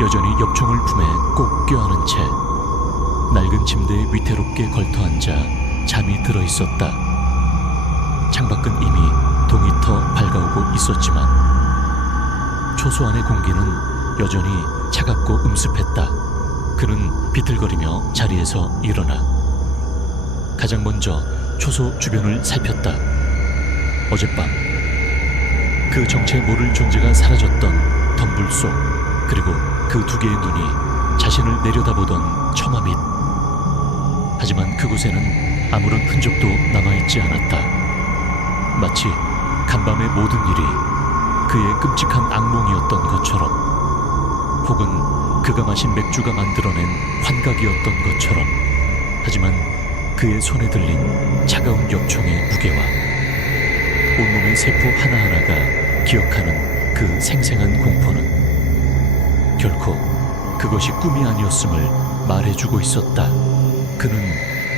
여전히 엽총을 품에 꼭 껴안은 채 낡은 침대에 위태롭게 걸터앉아 잠이 들어 있었다. 창밖은 이미 동이터 밝아오고 있었지만 초소 안의 공기는 여전히 차갑고 음습했다. 그는 비틀거리며 자리에서 일어나 가장 먼저 초소 주변을 살폈다. 어젯밤 그 정체 모를 존재가 사라졌던 덤불 속 그리고 그 두 개의 눈이 자신을 내려다보던 처마 밑 하지만 그곳에는 아무런 흔적도 남아있지 않았다. 마치 간밤의 모든 일이 그의 끔찍한 악몽이었던 것처럼 혹은 그가 마신 맥주가 만들어낸 환각이었던 것처럼 하지만 그의 손에 들린 차가운 엽총의 무게와 온몸의 세포 하나하나가 기억하는 그 생생한 공포는 결코 그것이 꿈이 아니었음을 말해주고 있었다. 그는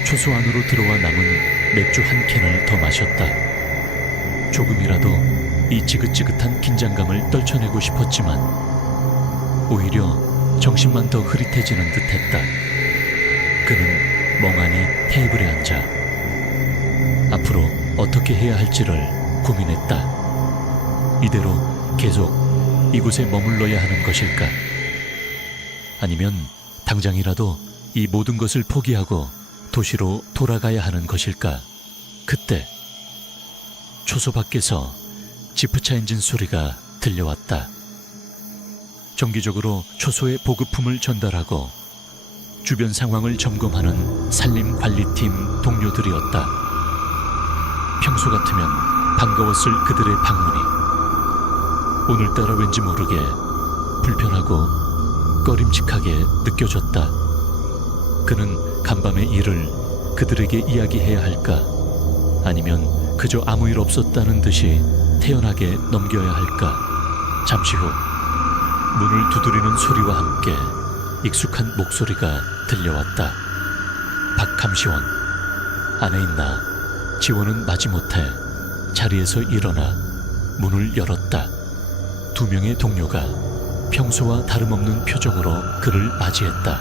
초소 안으로 들어와 남은 맥주 한 캔을 더 마셨다. 조금이라도 이 지긋지긋한 긴장감을 떨쳐내고 싶었지만 오히려 정신만 더 흐릿해지는 듯했다. 그는 멍하니 테이블에 앉아 앞으로 어떻게 해야 할지를 고민했다. 이대로 계속 이곳에 머물러야 하는 것일까? 아니면 당장이라도 이 모든 것을 포기하고 도시로 돌아가야 하는 것일까? 그때 초소 밖에서 지프차 엔진 소리가 들려왔다. 정기적으로 초소에 보급품을 전달하고 주변 상황을 점검하는 산림관리팀 동료들이었다. 평소 같으면 반가웠을 그들의 방문이 오늘따라 왠지 모르게 불편하고 꺼림칙하게 느껴졌다. 그는 간밤의 일을 그들에게 이야기해야 할까? 아니면 그저 아무 일 없었다는 듯이 태연하게 넘겨야 할까? 잠시 후 문을 두드리는 소리와 함께 익숙한 목소리가 들려왔다. 박감시원. 안에 있나? 지원은 마지못해 자리에서 일어나 문을 열었다. 두 명의 동료가 평소와 다름없는 표정으로 그를 맞이했다.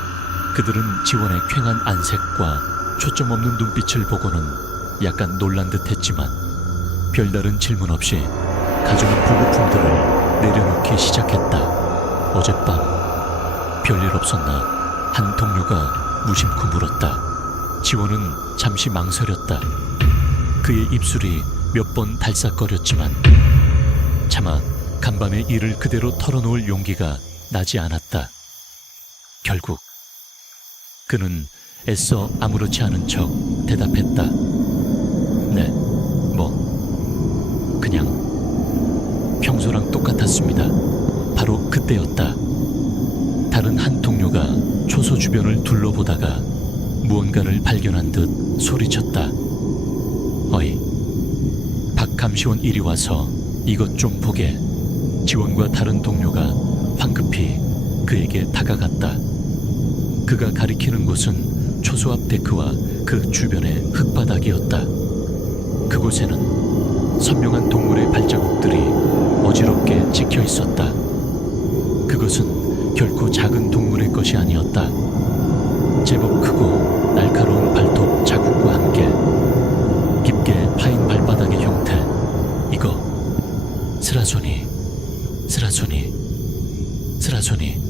그들은 지원의 퀭한 안색과 초점 없는 눈빛을 보고는 약간 놀란 듯 했지만 별다른 질문 없이 가져온 보급품들을 내려놓기 시작했다. 어젯밤 별일 없었나? 한 동료가 무심코 물었다. 지원은 잠시 망설였다. 그의 입술이 몇 번 달싹거렸지만 차마 간밤의 일을 그대로 털어놓을 용기가 나지 않았다. 결국 그는 애써 아무렇지 않은 척 대답했다. 네, 그냥 평소랑 똑같았습니다. 바로 그때였다. 다른 한 동료가 초소 주변을 둘러보다가 무언가를 발견한 듯 소리쳤다. 어이, 박감시원 이리 와서 이것 좀 보게. 지원과 다른 동료가 황급히 그에게 다가갔다. 그가 가리키는 곳은 초소 앞 데크와 그 주변의 흙바닥이었다. 그곳에는 선명한 동물의 발자국들이 어지럽게 찍혀 있었다. 그것은 결코 작은 동물의 것이 아니었다. 제법 크고 날카로운 발톱 자국과 함께 깊게 파인 발바닥의 형태. 이거 스라소니, 스라소니, 스라소니.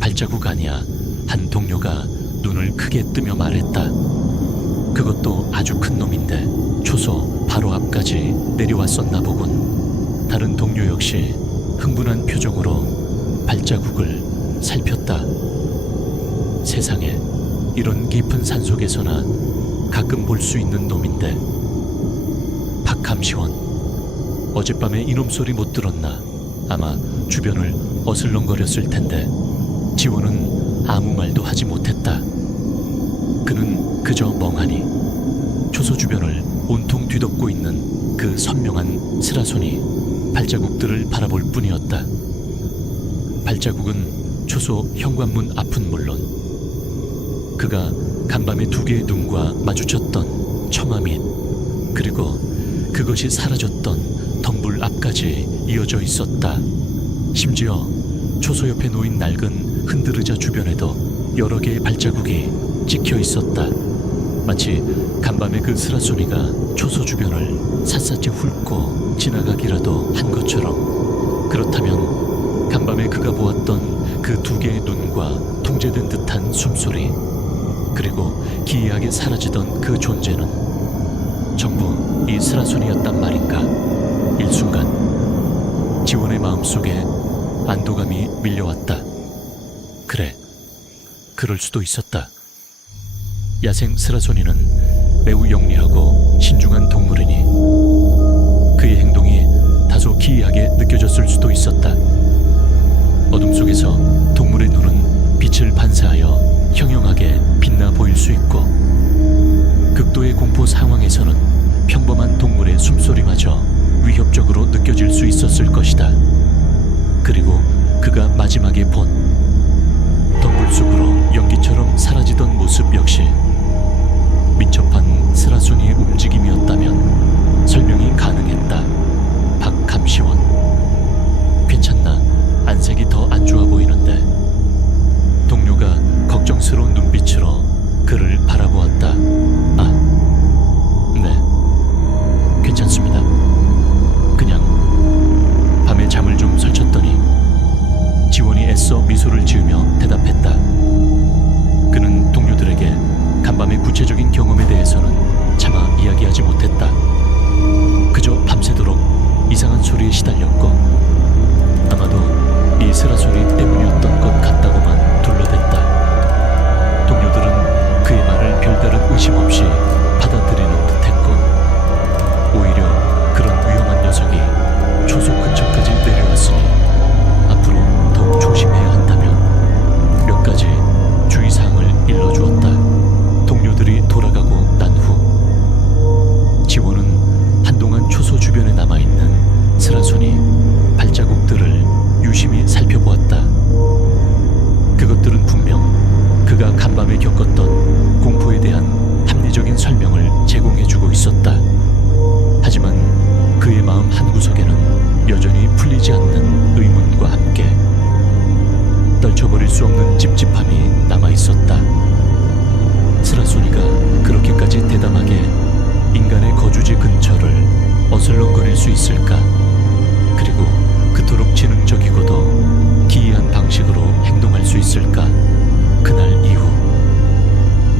발자국 아니야. 한 동료가 눈을 크게 뜨며 말했다. 그것도 아주 큰 놈인데 초소 바로 앞까지 내려왔었나 보군. 다른 동료 역시 흥분한 표정으로 발자국을 살폈다. 세상에, 이런 깊은 산속에서나 가끔 볼 수 있는 놈인데. 박감시원, 어젯밤에 이놈 소리 못 들었나? 아마 주변을 어슬렁거렸을 텐데. 지원은 아무 말도 하지 못했다. 그는 그저 멍하니 초소 주변을 온통 뒤덮고 있는 그 선명한 스라소니 발자국들을 바라볼 뿐이었다. 발자국은 초소 현관문 앞은 물론 그가 간밤에 두 개의 눈과 마주쳤던 처마 밑, 그리고 그것이 사라졌던 덤불 앞까지 이어져 있었다. 심지어 초소 옆에 놓인 낡은 흔들의자 주변에도 여러 개의 발자국이 찍혀 있었다. 마치 간밤에 그 스라소니가 초소 주변을 샅샅이 훑고 지나가기라도 한 것처럼. 그렇다면 간밤에 그가 보았던 그 두 개의 눈과 통제된 듯한 숨소리, 그리고 기이하게 사라지던 그 존재는 전부 이 스라소니였단 말인가? 일순간 지원의 마음속에 안도감이 밀려왔다. 그래, 그럴 수도 있었다. 야생 스라소니는 매우 영리하고 신중한 동물이니 그의 행동이 다소 기이하게 느껴졌을 수도 있었다. 어둠 속에서 동물의 눈은 빛을 반사하여 형형하게 빛나 보일 수 있고, 극도의 공포 상황에서는 평범한 동물의 숨소리마저 위협적으로 느껴질 수 있었을 것이다. 그리고 그가 마지막에 본 덤불 속으로 연기처럼 사라지던 모습 역시 민첩한 스라소니의 움직임이었다면 설명이 가능했다. 박감시원, 괜찮나? 안색이 더 안 좋아 보이는데. 동료가 걱정스러운 눈빛으로 그를 바라보았다. 아, 네, 괜찮습니다. 그냥 밤에 잠을 좀 설쳤더니. 지원이 애써 미소를 지으며 대답했다. 그는 동료들에게 간밤의 구체적인 경험에 대해서는 차마 이야기하지 못했다. 그저 밤새도록 이상한 소리에 시달렸고, 아마도 이 스라소리 때문이었던 것 같다고만 둘러댔다. 동료들은 그의 말을 별다른 의심 없이 받아들이는 듯했고, 오히려 그런 위험한 녀석이 초소 근처까지 내려왔으니 앞으로 더욱 조심해야 한다며 몇 가지 주의사항을 일러주었다. 동료들이 돌아가고 난 후 지원은 한동안 초소 주변에 남아있는 스라소니 발자국들을 유심히 살펴보았다. 그것들은 분명 그가 간밤에 겪었던 공포에 대한 합리적인 설명을 제공해주고 있었다. 하지만 그의 마음 한구석에는 여전히 풀리지 않는 의문과 함께 떨쳐버릴 수 없는 찝찝함이 남아있었다. 스라소니가 그렇게까지 대담하게 인간의 거주지 근처를 어슬렁거릴 수 있을까? 그리고 그토록 지능적이고도 기이한 방식으로 행동할 수 있을까? 그날 이후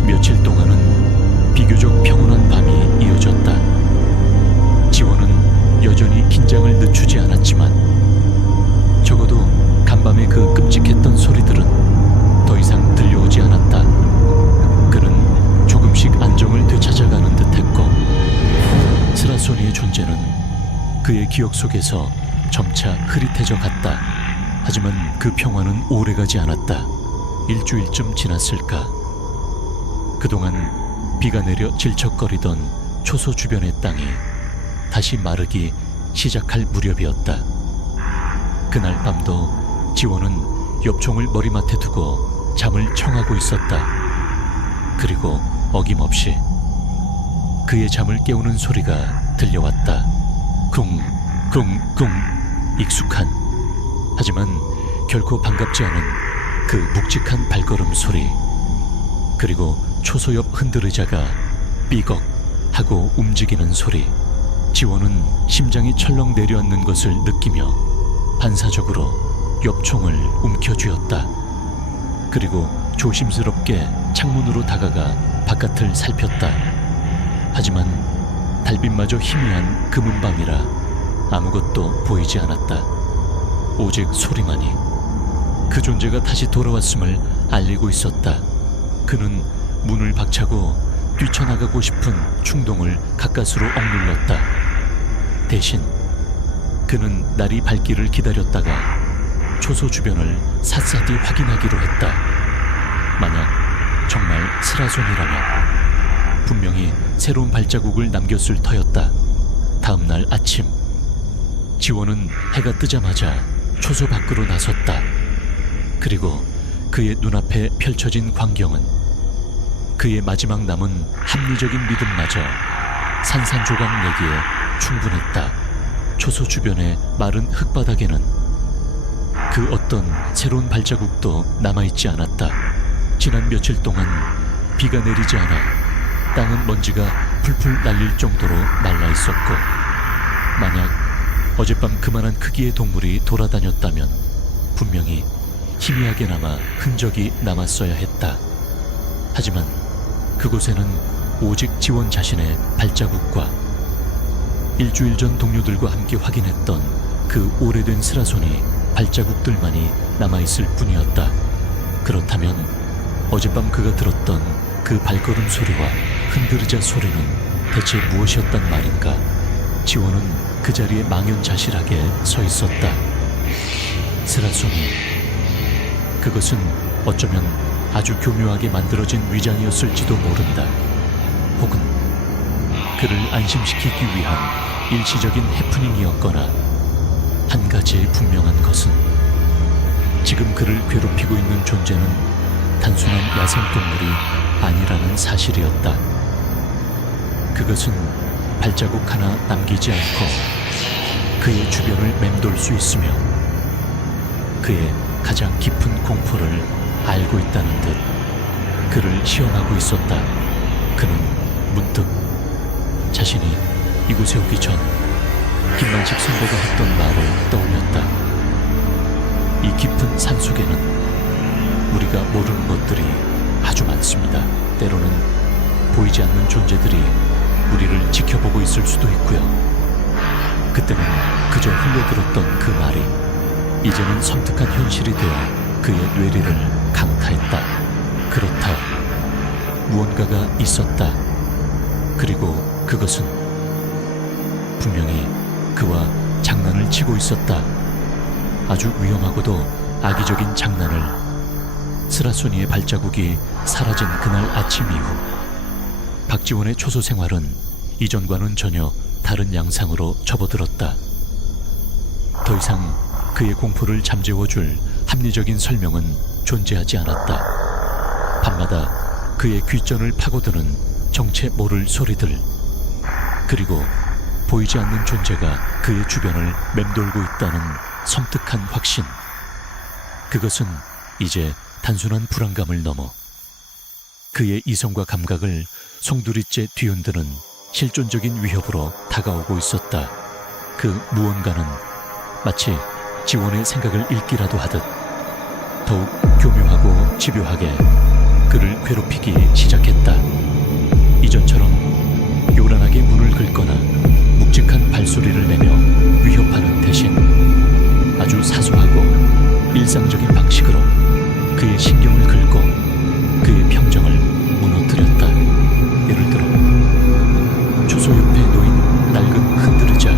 며칠 동안은 비교적 평온한 밤이 이어졌다. 지원은 여전히 긴장을 늦추지 않았지만 적어도 간밤에 그 끔찍했던 소리들은 더 이상 들려오지 않았다. 그는 조금씩 안정을 되찾아가는 듯했고, 스라소니의 존재는 그의 기억 속에서 점차 흐릿해져 갔다. 하지만 그 평화는 오래가지 않았다. 일주일쯤 지났을까. 그동안 비가 내려 질척거리던 초소 주변의 땅이 다시 마르기 시작할 무렵이었다. 그날 밤도 지원은 엽총을 머리맡에 두고 잠을 청하고 있었다. 그리고 어김없이 그의 잠을 깨우는 소리가 들려왔다. 쿵쿵쿵. 익숙한, 하지만 결코 반갑지 않은 그 묵직한 발걸음 소리, 그리고 초소 옆 흔들의자가 삐걱 하고 움직이는 소리. 지원은 심장이 철렁 내려앉는 것을 느끼며 반사적으로 엽총을 움켜쥐었다. 그리고 조심스럽게 창문으로 다가가 바깥을 살폈다. 하지만 달빛마저 희미한 금은 밤이라 아무것도 보이지 않았다. 오직 소리만이 그 존재가 다시 돌아왔음을 알리고 있었다. 그는 문을 박차고 뛰쳐나가고 싶은 충동을 가까스로 억눌렀다. 대신 그는 날이 밝기를 기다렸다가 초소 주변을 샅샅이 확인하기로 했다. 만약 정말 스라손이라면 분명히 새로운 발자국을 남겼을 터였다. 다음 날 아침, 지원은 해가 뜨자마자 초소 밖으로 나섰다. 그리고 그의 눈앞에 펼쳐진 광경은 그의 마지막 남은 합리적인 믿음마저 산산조각 내기에 충분했다. 초소 주변의 마른 흙바닥에는 그 어떤 새로운 발자국도 남아있지 않았다. 지난 며칠 동안 비가 내리지 않아 땅은 먼지가 풀풀 날릴 정도로 말라있었고, 만약 어젯밤 그만한 크기의 동물이 돌아다녔다면 분명히 희미하게나마 흔적이 남았어야 했다. 하지만 그곳에는 오직 지원 자신의 발자국과 일주일 전 동료들과 함께 확인했던 그 오래된 스라손이 발자국들만이 남아있을 뿐이었다. 그렇다면 어젯밤 그가 들었던 그 발걸음 소리와 흔들의자 소리는 대체 무엇이었단 말인가? 지원은 그 자리에 망연자실하게 서 있었다. 스라손이, 그것은 어쩌면 아주 교묘하게 만들어진 위장이었을지도 모른다. 혹은 그를 안심시키기 위한 일시적인 해프닝이었거나, 한 가지 분명한 것은 지금 그를 괴롭히고 있는 존재는 단순한 야생동물이 아니라는 사실이었다. 그것은 발자국 하나 남기지 않고 그의 주변을 맴돌 수 있으며 그의 가장 깊은 공포를 알고 있다는 듯 그를 시험하고 있었다. 그는 문득 자신이 이곳에 오기 전 김만식 선배가 했던 말을 떠올렸다. 이 깊은 산속에는 우리가 모르는 것들이 아주 많습니다. 때로는 보이지 않는 존재들이 우리를 지켜보고 있을 수도 있고요. 그때는 그저 흘려들었던 그 말이 이제는 섬뜩한 현실이 되어 그의 뇌리를 강타했다. 그렇다. 무언가가 있었다. 그리고 그것은 분명히 그와 장난을 치고 있었다. 아주 위험하고도 악의적인 장난을. 스라소니의 발자국이 사라진 그날 아침 이후 박지원의 초소 생활은 이전과는 전혀 다른 양상으로 접어들었다. 더 이상 그의 공포를 잠재워줄 합리적인 설명은 존재하지 않았다. 밤마다 그의 귓전을 파고드는 정체 모를 소리들, 그리고 보이지 않는 존재가 그의 주변을 맴돌고 있다는 섬뜩한 확신. 그것은 이제 단순한 불안감을 넘어 그의 이성과 감각을 송두리째 뒤흔드는 실존적인 위협으로 다가오고 있었다. 그 무언가는 마치 지원의 생각을 읽기라도 하듯 더욱 교묘하고 집요하게 그를 괴롭히기 시작했다. 이전처럼 요란하게 문을 긁거나 묵직한 발소리를 내며 위협하는 대신 아주 사소하고 일상적인 방식으로 그의 신경을 긁고 그의 평정을 무너뜨렸다. 예를 들어 초소 옆에 놓인 낡은 흔들의자.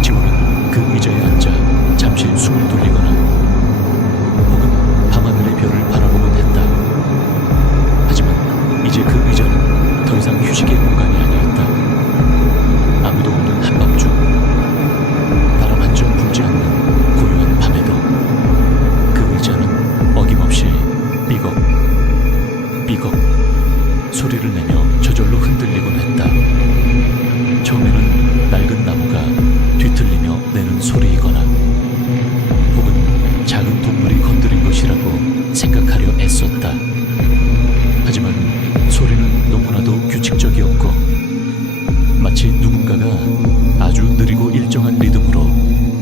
지원은 그 의자에 앉아 잠시 숨을 돌리거나 혹은 밤하늘의 별을 바라보곤 했다. 하지만 이제 그 의자는 더 이상 휴식의 공간이 아니었다.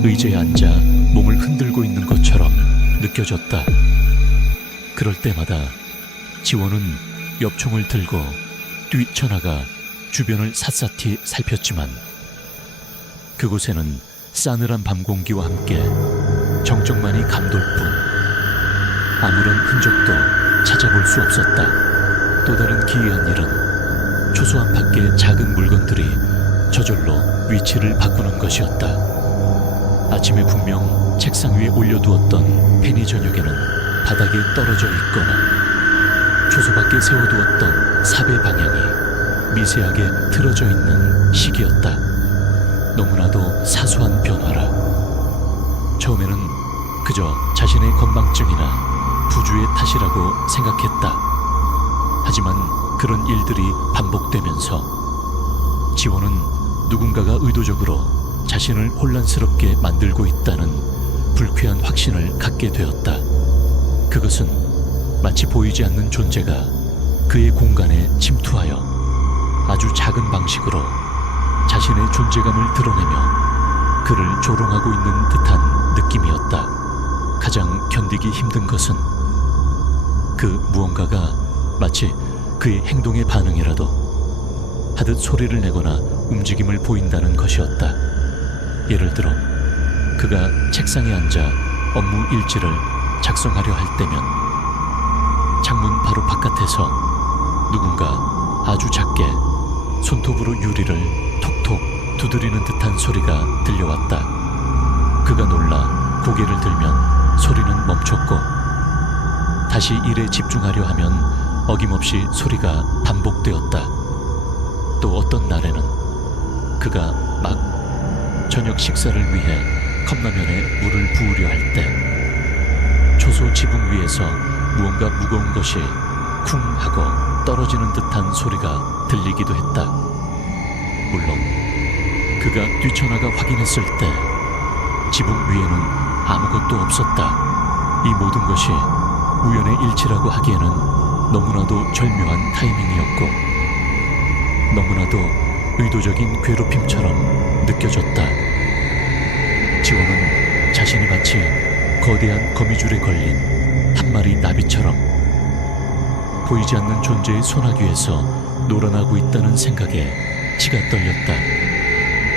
의자에 앉아 몸을 흔들고 있는 것처럼 느껴졌다. 그럴 때마다 지원은 엽총을 들고 뛰쳐나가 주변을 샅샅이 살폈지만 그곳에는 싸늘한 밤 공기와 함께 정적만이 감돌 뿐 아무런 흔적도 찾아볼 수 없었다. 또 다른 기이한 일은 초소한 밖의 작은 물건들이 저절로 위치를 바꾸는 것이었다. 아침에 분명 책상 위에 올려두었던 페니 저녁에는 바닥에 떨어져 있거나 초소 밖에 세워두었던 삽의 방향이 미세하게 틀어져 있는 시기였다. 너무나도 사소한 변화라. 처음에는 그저 자신의 건망증이나 부주의 탓이라고 생각했다. 하지만 그런 일들이 반복되면서 지원은 누군가가 의도적으로 자신을 혼란스럽게 만들고 있다는 불쾌한 확신을 갖게 되었다. 그것은 마치 보이지 않는 존재가 그의 공간에 침투하여 아주 작은 방식으로 자신의 존재감을 드러내며 그를 조롱하고 있는 듯한 느낌이었다. 가장 견디기 힘든 것은 그 무언가가 마치 그의 행동의 반응이라도 하듯 소리를 내거나 움직임을 보인다는 것이었다. 예를 들어 그가 책상에 앉아 업무 일지를 작성하려 할 때면 창문 바로 바깥에서 누군가 아주 작게 손톱으로 유리를 톡톡 두드리는 듯한 소리가 들려왔다. 그가 놀라 고개를 들면 소리는 멈췄고 다시 일에 집중하려 하면 어김없이 소리가 반복되었다. 또 어떤 날에는 그가 막 저녁 식사를 위해 컵라면에 물을 부으려 할 때 초소 지붕 위에서 무언가 무거운 것이 쿵 하고 떨어지는 듯한 소리가 들리기도 했다. 물론 그가 뛰쳐나가 확인했을 때 지붕 위에는 아무것도 없었다. 이 모든 것이 우연의 일치라고 하기에는 너무나도 절묘한 타이밍이었고 너무나도 의도적인 괴롭힘처럼 느껴졌다. 지원은 자신이 마치 거대한 거미줄에 걸린 한 마리 나비처럼 보이지 않는 존재의 소나귀에서 놀아나고 있다는 생각에 치가 떨렸다.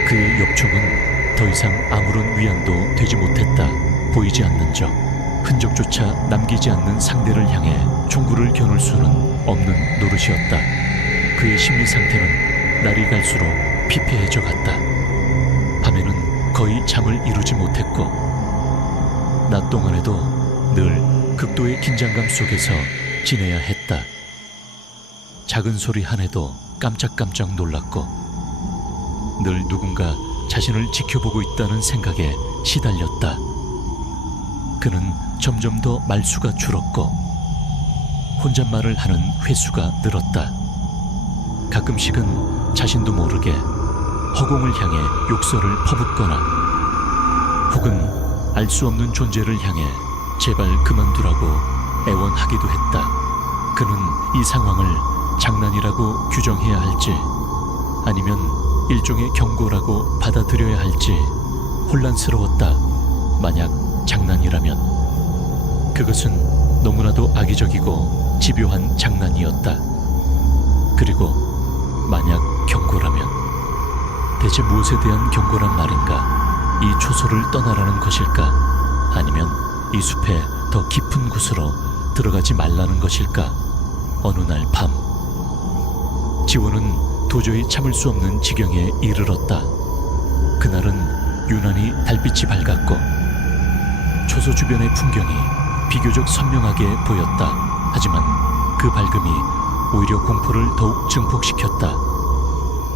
그의 엽총은 더 이상 아무런 위안도 되지 못했다. 보이지 않는 적, 흔적조차 남기지 않는 상대를 향해 총구를 겨눌 수는 없는 노릇이었다. 그의 심리 상태는 날이 갈수록 피폐해져 갔다. 밤에는 거의 잠을 이루지 못했고 낮 동안에도 늘 극도의 긴장감 속에서 지내야 했다. 작은 소리 하나도 깜짝깜짝 놀랐고 늘 누군가 자신을 지켜보고 있다는 생각에 시달렸다. 그는 점점 더 말수가 줄었고 혼잣말을 하는 횟수가 늘었다. 가끔씩은 자신도 모르게 허공을 향해 욕설을 퍼붓거나 혹은 알 수 없는 존재를 향해 제발 그만두라고 애원하기도 했다. 그는 이 상황을 장난이라고 규정해야 할지 아니면 일종의 경고라고 받아들여야 할지 혼란스러웠다. 만약 장난이라면 그것은 너무나도 악의적이고 집요한 장난이었다. 그리고 만약 경고라면 대체 무엇에 대한 경고란 말인가? 이 초소를 떠나라는 것일까? 아니면 이 숲에 더 깊은 곳으로 들어가지 말라는 것일까? 어느 날 밤 지원은 도저히 참을 수 없는 지경에 이르렀다. 그날은 유난히 달빛이 밝았고 초소 주변의 풍경이 비교적 선명하게 보였다. 하지만 그 밝음이 오히려 공포를 더욱 증폭시켰다.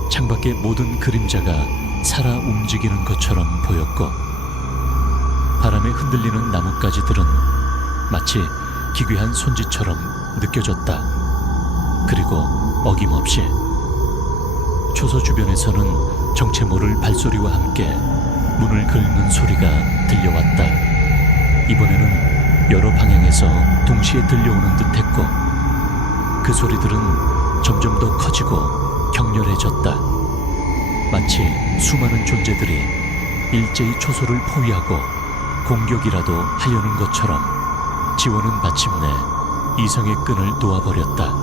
창밖의 모든 그림자가 살아 움직이는 것처럼 보였고 바람에 흔들리는 나뭇가지들은 마치 기괴한 손짓처럼 느껴졌다. 그리고 어김없이 초소 주변에서는 정체 모를 발소리와 함께 문을 긁는 소리가 들려왔다. 이번에는 여러 방향에서 동시에 들려오는 듯했고 그 소리들은 점점 더 커지고 격렬해졌다. 마치 수많은 존재들이 일제히 초소를 포위하고 공격이라도 하려는 것처럼 지원은 마침내 이성의 끈을 놓아버렸다.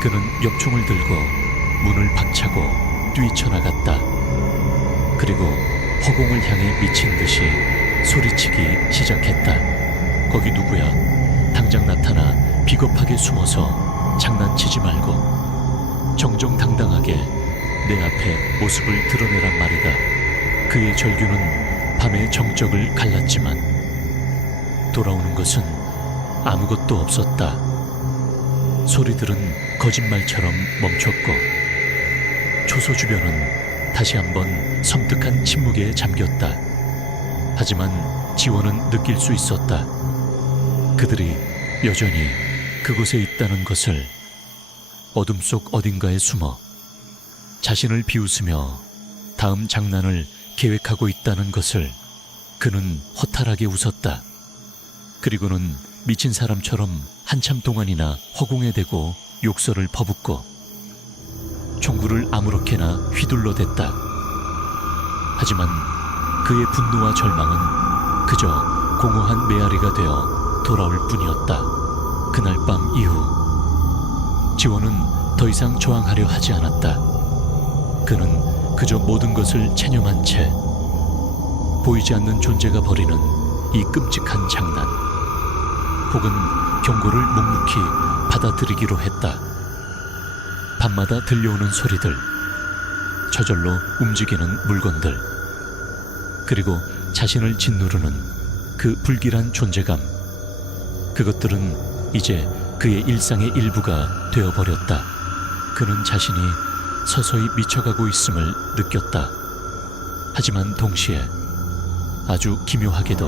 그는 엽총을 들고 문을 박차고 뛰쳐나갔다. 그리고 허공을 향해 미친 듯이 소리치기 시작했다. 거기 누구야? 당장 나타나 비겁하게 숨어서 장난치지 말고 정정당당하게 내 앞에 모습을 드러내란 말이다. 그의 절규는 밤의 정적을 갈랐지만 돌아오는 것은 아무것도 없었다. 소리들은 거짓말처럼 멈췄고 초소 주변은 다시 한번 섬뜩한 침묵에 잠겼다. 하지만 지원은 느낄 수 있었다. 그들이 여전히 그곳에 있다는 것을. 어둠 속 어딘가에 숨어 자신을 비웃으며 다음 장난을 계획하고 있다는 것을. 그는 허탈하게 웃었다. 그리고는 미친 사람처럼 한참 동안이나 허공에 대고 욕설을 퍼붓고 총구를 아무렇게나 휘둘러댔다. 하지만 그의 분노와 절망은 그저 공허한 메아리가 되어 돌아올 뿐이었다. 그날 밤 이후 지원은 더 이상 저항하려 하지 않았다. 그는 그저 모든 것을 체념한 채 보이지 않는 존재가 벌이는 이 끔찍한 장난 혹은 경고를 묵묵히 받아들이기로 했다. 밤마다 들려오는 소리들, 저절로 움직이는 물건들, 그리고 자신을 짓누르는 그 불길한 존재감, 그것들은 이제 그의 일상의 일부가 되어버렸다. 그는 자신이 서서히 미쳐가고 있음을 느꼈다. 하지만 동시에 아주 기묘하게도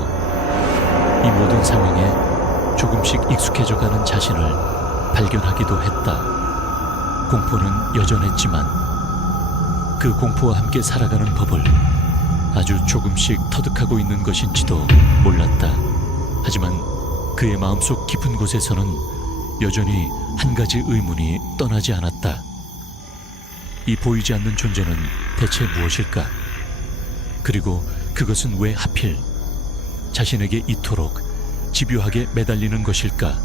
이 모든 상황에 조금씩 익숙해져가는 자신을 발견하기도 했다. 공포는 여전했지만 그 공포와 함께 살아가는 법을 아주 조금씩 터득하고 있는 것인지도 몰랐다. 하지만 그의 마음속 깊은 곳에서는 여전히 한 가지 의문이 떠나지 않았다. 이 보이지 않는 존재는 대체 무엇일까? 그리고 그것은 왜 하필 자신에게 이토록 집요하게 매달리는 것일까?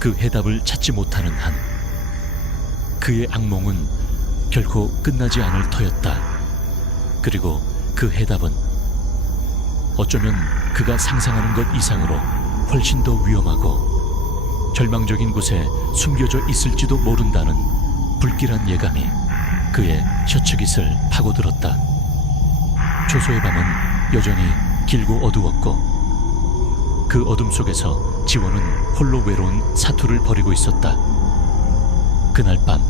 그 해답을 찾지 못하는 한 그의 악몽은 결코 끝나지 않을 터였다. 그리고 그 해답은 어쩌면 그가 상상하는 것 이상으로 훨씬 더 위험하고 절망적인 곳에 숨겨져 있을지도 모른다는 불길한 예감이 그의 셔츠깃을 파고들었다. 초소의 밤은 여전히 길고 어두웠고 그 어둠 속에서 지원은 홀로 외로운 사투를 벌이고 있었다. 그날 밤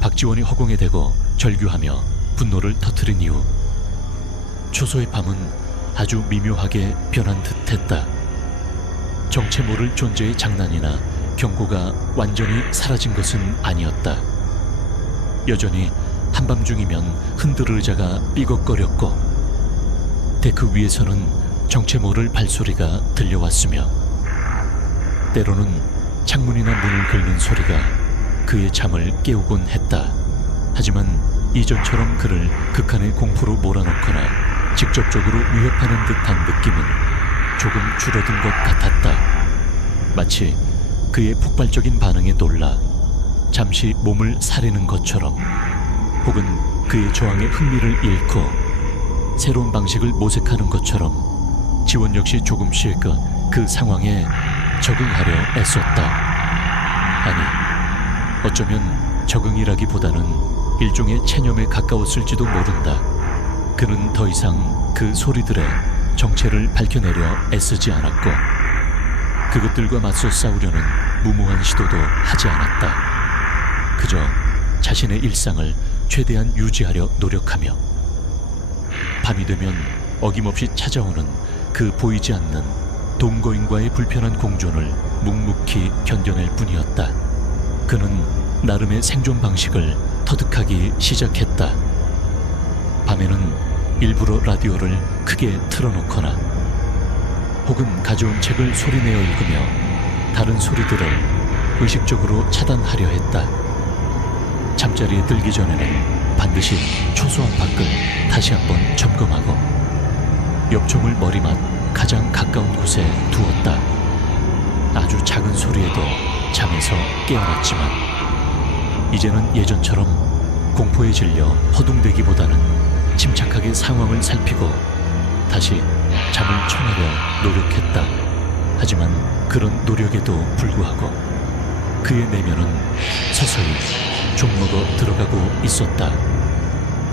박지원이 허공에 대고 절규하며 분노를 터뜨린 이후 초소의 밤은 아주 미묘하게 변한 듯했다. 정체 모를 존재의 장난이나 경고가 완전히 사라진 것은 아니었다. 여전히 한밤중이면 흔들 의자가 삐걱거렸고 데크 위에서는 정체 모를 발소리가 들려왔으며 때로는 창문이나 문을 긁는 소리가 그의 잠을 깨우곤 했다. 하지만 이전처럼 그를 극한의 공포로 몰아넣거나 직접적으로 위협하는 듯한 느낌은 조금 줄어든 것 같았다. 마치 그의 폭발적인 반응에 놀라 잠시 몸을 사리는 것처럼 혹은 그의 저항에 흥미를 잃고 새로운 방식을 모색하는 것처럼 지원 역시 조금씩 그 상황에 적응하려 애썼다. 아니, 어쩌면 적응이라기보다는 일종의 체념에 가까웠을지도 모른다. 그는 더 이상 그 소리들의 정체를 밝혀내려 애쓰지 않았고 그것들과 맞서 싸우려는 무모한 시도도 하지 않았다. 그저 자신의 일상을 최대한 유지하려 노력하며 밤이 되면 어김없이 찾아오는 그 보이지 않는 동거인과의 불편한 공존을 묵묵히 견뎌낼 뿐이었다. 그는 나름의 생존 방식을 터득하기 시작했다. 밤에는 일부러 라디오를 크게 틀어놓거나 혹은 가져온 책을 소리내어 읽으며 다른 소리들을 의식적으로 차단하려 했다. 잠자리에 들기 전에는 반드시 초소 안팎을 다시 한번 점검하고 엽총을 머리맡 가장 가까운 곳에 두었다. 아주 작은 소리에도 잠에서 깨어났지만 이제는 예전처럼 공포에 질려 허둥대기보다는 침착하게 상황을 살피고 다시 잠을 청하려 노력했다. 하지만 그런 노력에도 불구하고 그의 내면은 서서히 좀먹어 들어가고 있었다.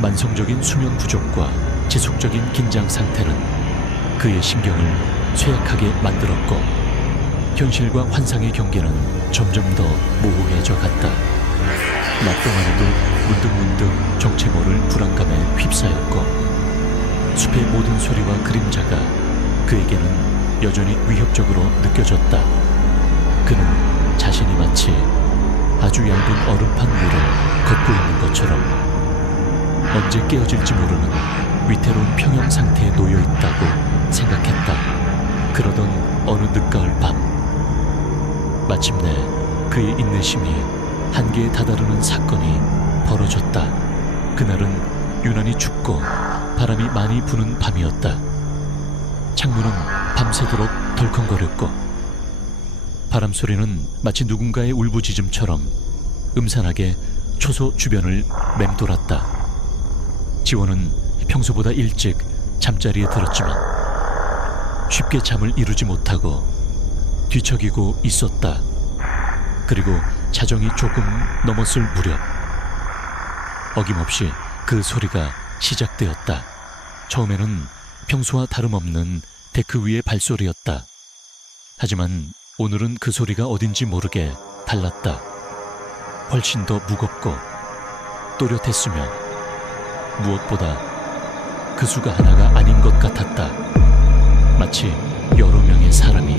만성적인 수면 부족과 지속적인 긴장 상태는 그의 신경을 쇠약하게 만들었고 현실과 환상의 경계는 점점 더 모호해져 갔다. 낮 동안에도 문득문득 정체 모를 불안감에 휩싸였고 숲의 모든 소리와 그림자가 그에게는 여전히 위협적으로 느껴졌다. 그는 자신이 마치 아주 얇은 얼음판 위를 걷고 있는 것처럼 언제 깨어질지 모르는 위태로운 평형 상태에 놓여 있다고 생각했다. 그러던 어느 늦가을 밤, 마침내 그의 인내심이 한계에 다다르는 사건이 벌어졌다. 그날은 유난히 춥고 바람이 많이 부는 밤이었다. 창문은 밤새도록 덜컹거렸고 바람 소리는 마치 누군가의 울부짖음처럼 음산하게 초소 주변을 맴돌았다. 지원은 평소보다 일찍 잠자리에 들었지만 쉽게 잠을 이루지 못하고 뒤척이고 있었다. 그리고 자정이 조금 넘었을 무렵 어김없이 그 소리가 시작되었다. 처음에는 평소와 다름없는 데크 위의 발소리였다. 하지만 오늘은 그 소리가 어딘지 모르게 달랐다. 훨씬 더 무겁고 또렷했으며 무엇보다 그 수가 하나가 아닌 것 같았다. 마치 여러 명의 사람이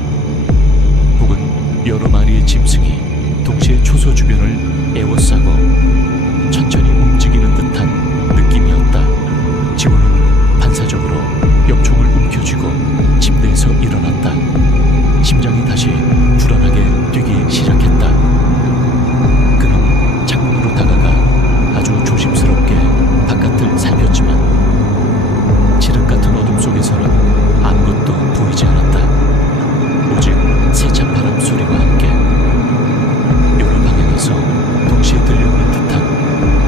혹은 여러 마리의 짐승이 동시에 초소 주변을 에워싸고 천천히 움직이는 듯한 느낌이었다. 지원은 반사적으로 엽총을 움켜쥐고 침대에서 일어났다. 심장이 다시 불안하게 뛰기 시작했다. 그는 창문으로 다가가 아주 조심스럽게 바깥을 살폈지만 칠흑 같은 어둠 속에서는 아무것도 보이지 않았다. 오직 세찬 바람 소리와 함께 여러 방향에서 동시에 들려오는 듯한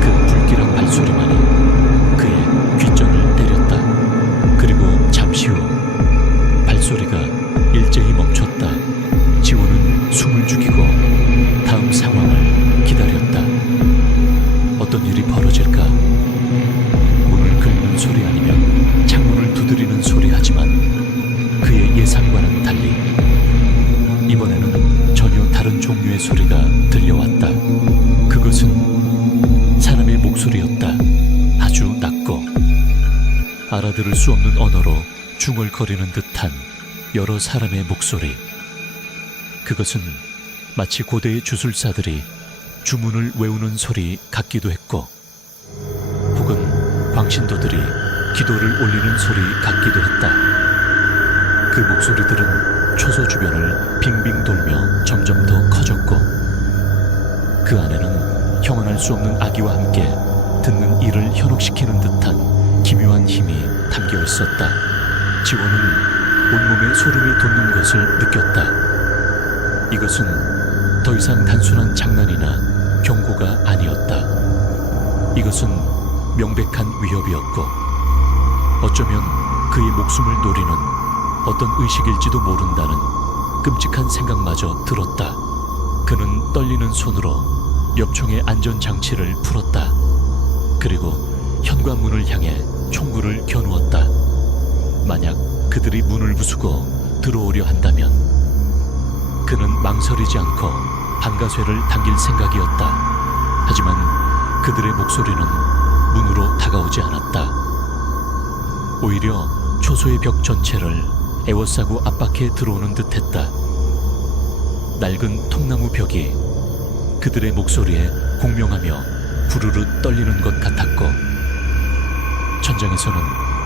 그 불길한 발소리만이 그의 귓전을 때렸다. 그리고 잠시 후 발소리가 일제히 멈췄다. 지원은 숨을 죽이고 다음 상황을 기다렸다. 어떤 일이 벌어질까? 문을 긁는 소리 아니면 창문을 두드리는 소리. 하지만 그의 예상과는 달리 이번에는 전혀 다른 종류의 소리가 들려왔다. 그것은 사람의 목소리였다. 아주 낮고 알아들을 수 없는 언어로 중얼거리는 듯한 여러 사람의 목소리. 그것은 마치 고대의 주술사들이 주문을 외우는 소리 같기도 했고 혹은 광신도들이 기도를 올리는 소리 같기도 했다. 그 목소리들은 초소 주변을 빙빙 돌며 점점 더 커졌고 그 안에는 형언할 수 없는 악의와 함께 듣는 이를 현혹시키는 듯한 기묘한 힘이 담겨 있었다. 지원은 온몸에 소름이 돋는 것을 느꼈다. 이것은 더 이상 단순한 장난이나 경고가 아니었다. 이것은 명백한 위협이었고 어쩌면 그의 목숨을 노리는 어떤 의식일지도 모른다는 끔찍한 생각마저 들었다. 그는 떨리는 손으로 엽총의 안전장치를 풀었다. 그리고 현관문을 향해 총구를 겨누었다. 만약 그들이 문을 부수고 들어오려 한다면 그는 망설이지 않고 방가쇠를 당길 생각이었다. 하지만 그들의 목소리는 문으로 다가오지 않았다. 오히려 초소의 벽 전체를 에워싸고 압박해 들어오는 듯했다. 낡은 통나무 벽이 그들의 목소리에 공명하며 부르르 떨리는 것 같았고 천장에서는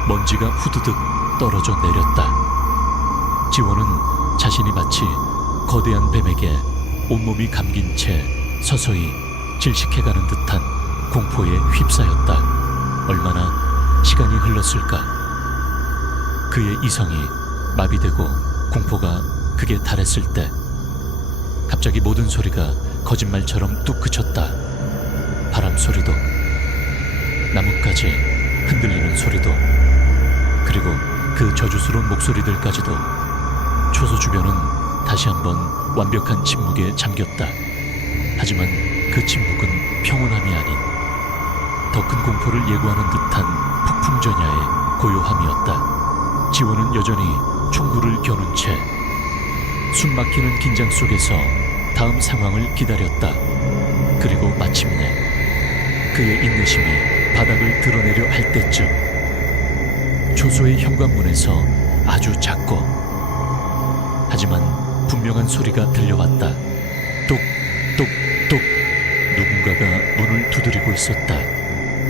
먼지가 후두둑 떨어져 내렸다. 지원은 자신이 마치 거대한 뱀에게 온몸이 감긴 채 서서히 질식해가는 듯한 공포에 휩싸였다. 얼마나 시간이 흘렀을까? 그의 이성이 마비되고 공포가 극에 달했을 때 갑자기 모든 소리가 거짓말처럼 뚝 그쳤다. 바람 소리도, 나뭇가지 흔들리는 소리도, 그리고 그 저주스러운 목소리들까지도. 초소 주변은 다시 한번 완벽한 침묵에 잠겼다. 하지만 그 침묵은 평온함이 아닌 더 큰 공포를 예고하는 듯한 폭풍전야의 고요함이었다. 지원은 여전히 총구를 겨눈 채 숨막히는 긴장 속에서 다음 상황을 기다렸다. 그리고 마침내 그의 인내심이 바닥을 드러내려 할 때쯤 초소의 현관문에서 아주 작고 하지만 분명한 소리가 들려왔다. 똑똑똑. 누군가가 문을 두드리고 있었다.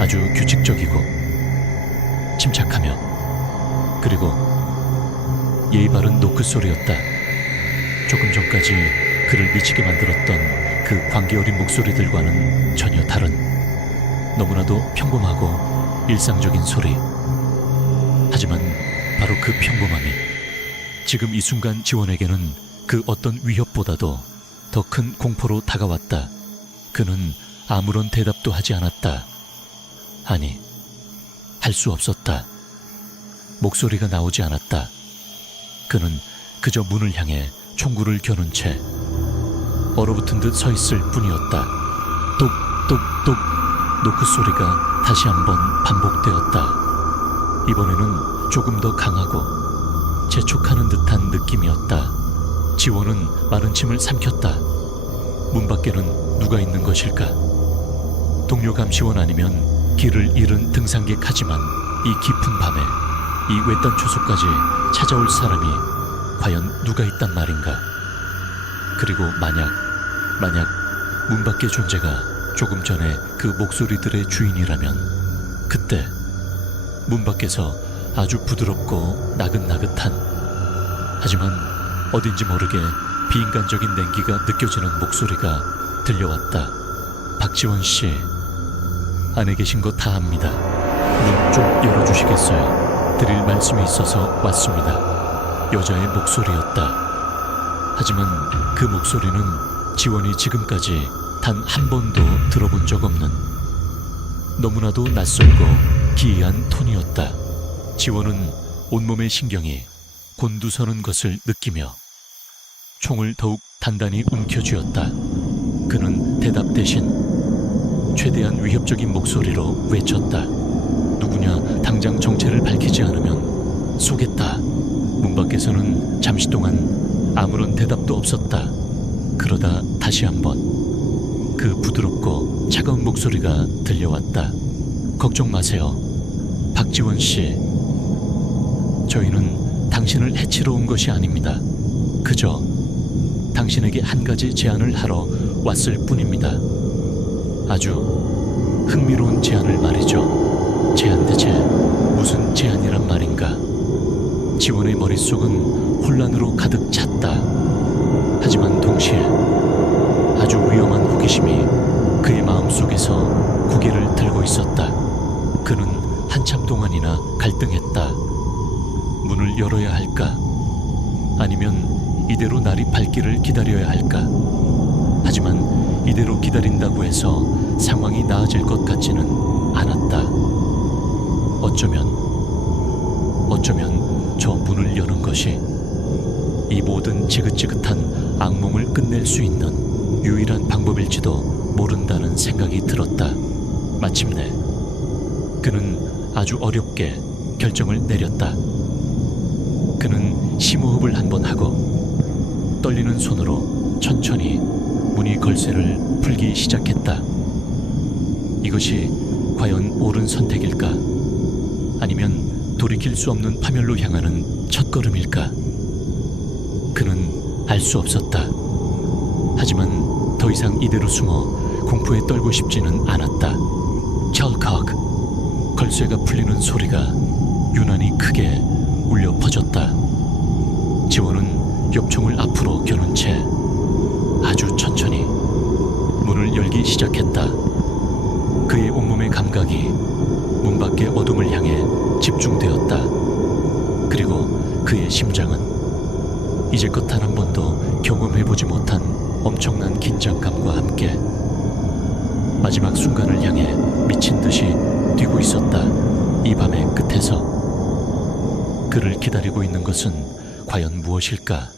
아주 규칙적이고 침착하며, 그리고 예의 바른 노크 소리였다. 조금 전까지 그를 미치게 만들었던 그 광기 어린 목소리들과는 전혀 다른, 너무나도 평범하고 일상적인 소리. 하지만 바로 그 평범함이 지금 이 순간 지원에게는 그 어떤 위협보다도 더 큰 공포로 다가왔다. 그는 아무런 대답도 하지 않았다. 아니, 할 수 없었다. 목소리가 나오지 않았다. 그는 그저 문을 향해 총구를 겨눈 채 얼어붙은 듯 서 있을 뿐이었다. 똑똑똑. 노크 소리가 다시 한번 반복되었다. 이번에는 조금 더 강하고 재촉하는 듯한 느낌이었다. 지원은 마른 침을 삼켰다. 문 밖에는 누가 있는 것일까? 동료 감시원 아니면 길을 잃은 등산객. 하지만 이 깊은 밤에 이 외딴 초소까지 찾아올 사람이 과연 누가 있단 말인가? 그리고 만약 문 밖의 존재가 조금 전에 그 목소리들의 주인이라면, 그때 문 밖에서 아주 부드럽고 나긋나긋한, 하지만 어딘지 모르게 비인간적인 냉기가 느껴지는 목소리가 들려왔다. 박지원 씨, 안에 계신 거 다 압니다. 문 좀 열어주시겠어요? 드릴 말씀이 있어서 왔습니다. 여자의 목소리였다. 하지만 그 목소리는 지원이 지금까지 단 한 번도 들어본 적 없는, 너무나도 낯설고 기이한 톤이었다. 지원은 온몸의 신경이 곤두서는 것을 느끼며 총을 더욱 단단히 움켜쥐었다. 그는 대답 대신 최대한 위협적인 목소리로 외쳤다. 누구냐, 당장 정체를 밝히지 않으면 쏘겠다. 문 밖에서는 잠시 동안 아무런 대답도 없었다. 그러다 다시 한번 그 부드럽고 차가운 목소리가 들려왔다. 걱정 마세요, 박지원 씨. 저희는 당신을 해치러 온 것이 아닙니다. 그저 당신에게 한 가지 제안을 하러 왔을 뿐입니다. 아주 흥미로운 제안을 말이죠. 제안 대체 무슨 제안이란 말인가? 지원의 머릿속은 혼란으로 가득 찼다. 하지만 동시에 아주 위험한 호기심이 그의 마음속에서 고개를 들고 있었다. 그는 한참 동안이나 갈등했다. 문을 열어야 할까? 아니면 이대로 날이 밝기를 기다려야 할까? 하지만 이대로 기다린다고 해서 상황이 나아질 것 같지는 않았다. 어쩌면 저 문을 여는 것이 이 모든 지긋지긋한 악몽을 끝낼 수 있는 유일한 방법일지도 모른다는 생각이 들었다. 마침내 그는 아주 어렵게 결정을 내렸다. 그는 심호흡을 한번 하고 떨리는 손으로 천천히 문이 걸쇠를 풀기 시작했다. 이것이 과연 옳은 선택일까? 아니면 돌이킬 수 없는 파멸로 향하는 첫걸음일까? 그는 알 수 없었다. 하지만 더 이상 이대로 숨어 공포에 떨고 싶지는 않았다. 찰칵! 걸쇠가 풀리는 소리가 유난히 크게 울려 퍼졌다. 지원은 엽총을 앞으로 겨눈 채 아주 천천히 문을 열기 시작했다. 그의 온몸의 감각이 문 밖의 어둠을 향해 집중되었다. 그리고 그의 심장은 이제껏 단 한 번도 경험해보지 못한 엄청난 긴장감과 함께 마지막 순간을 향해 미친 듯이 뛰고 있었다. 이 밤의 끝에서 그를 기다리고 있는 것은 과연 무엇일까?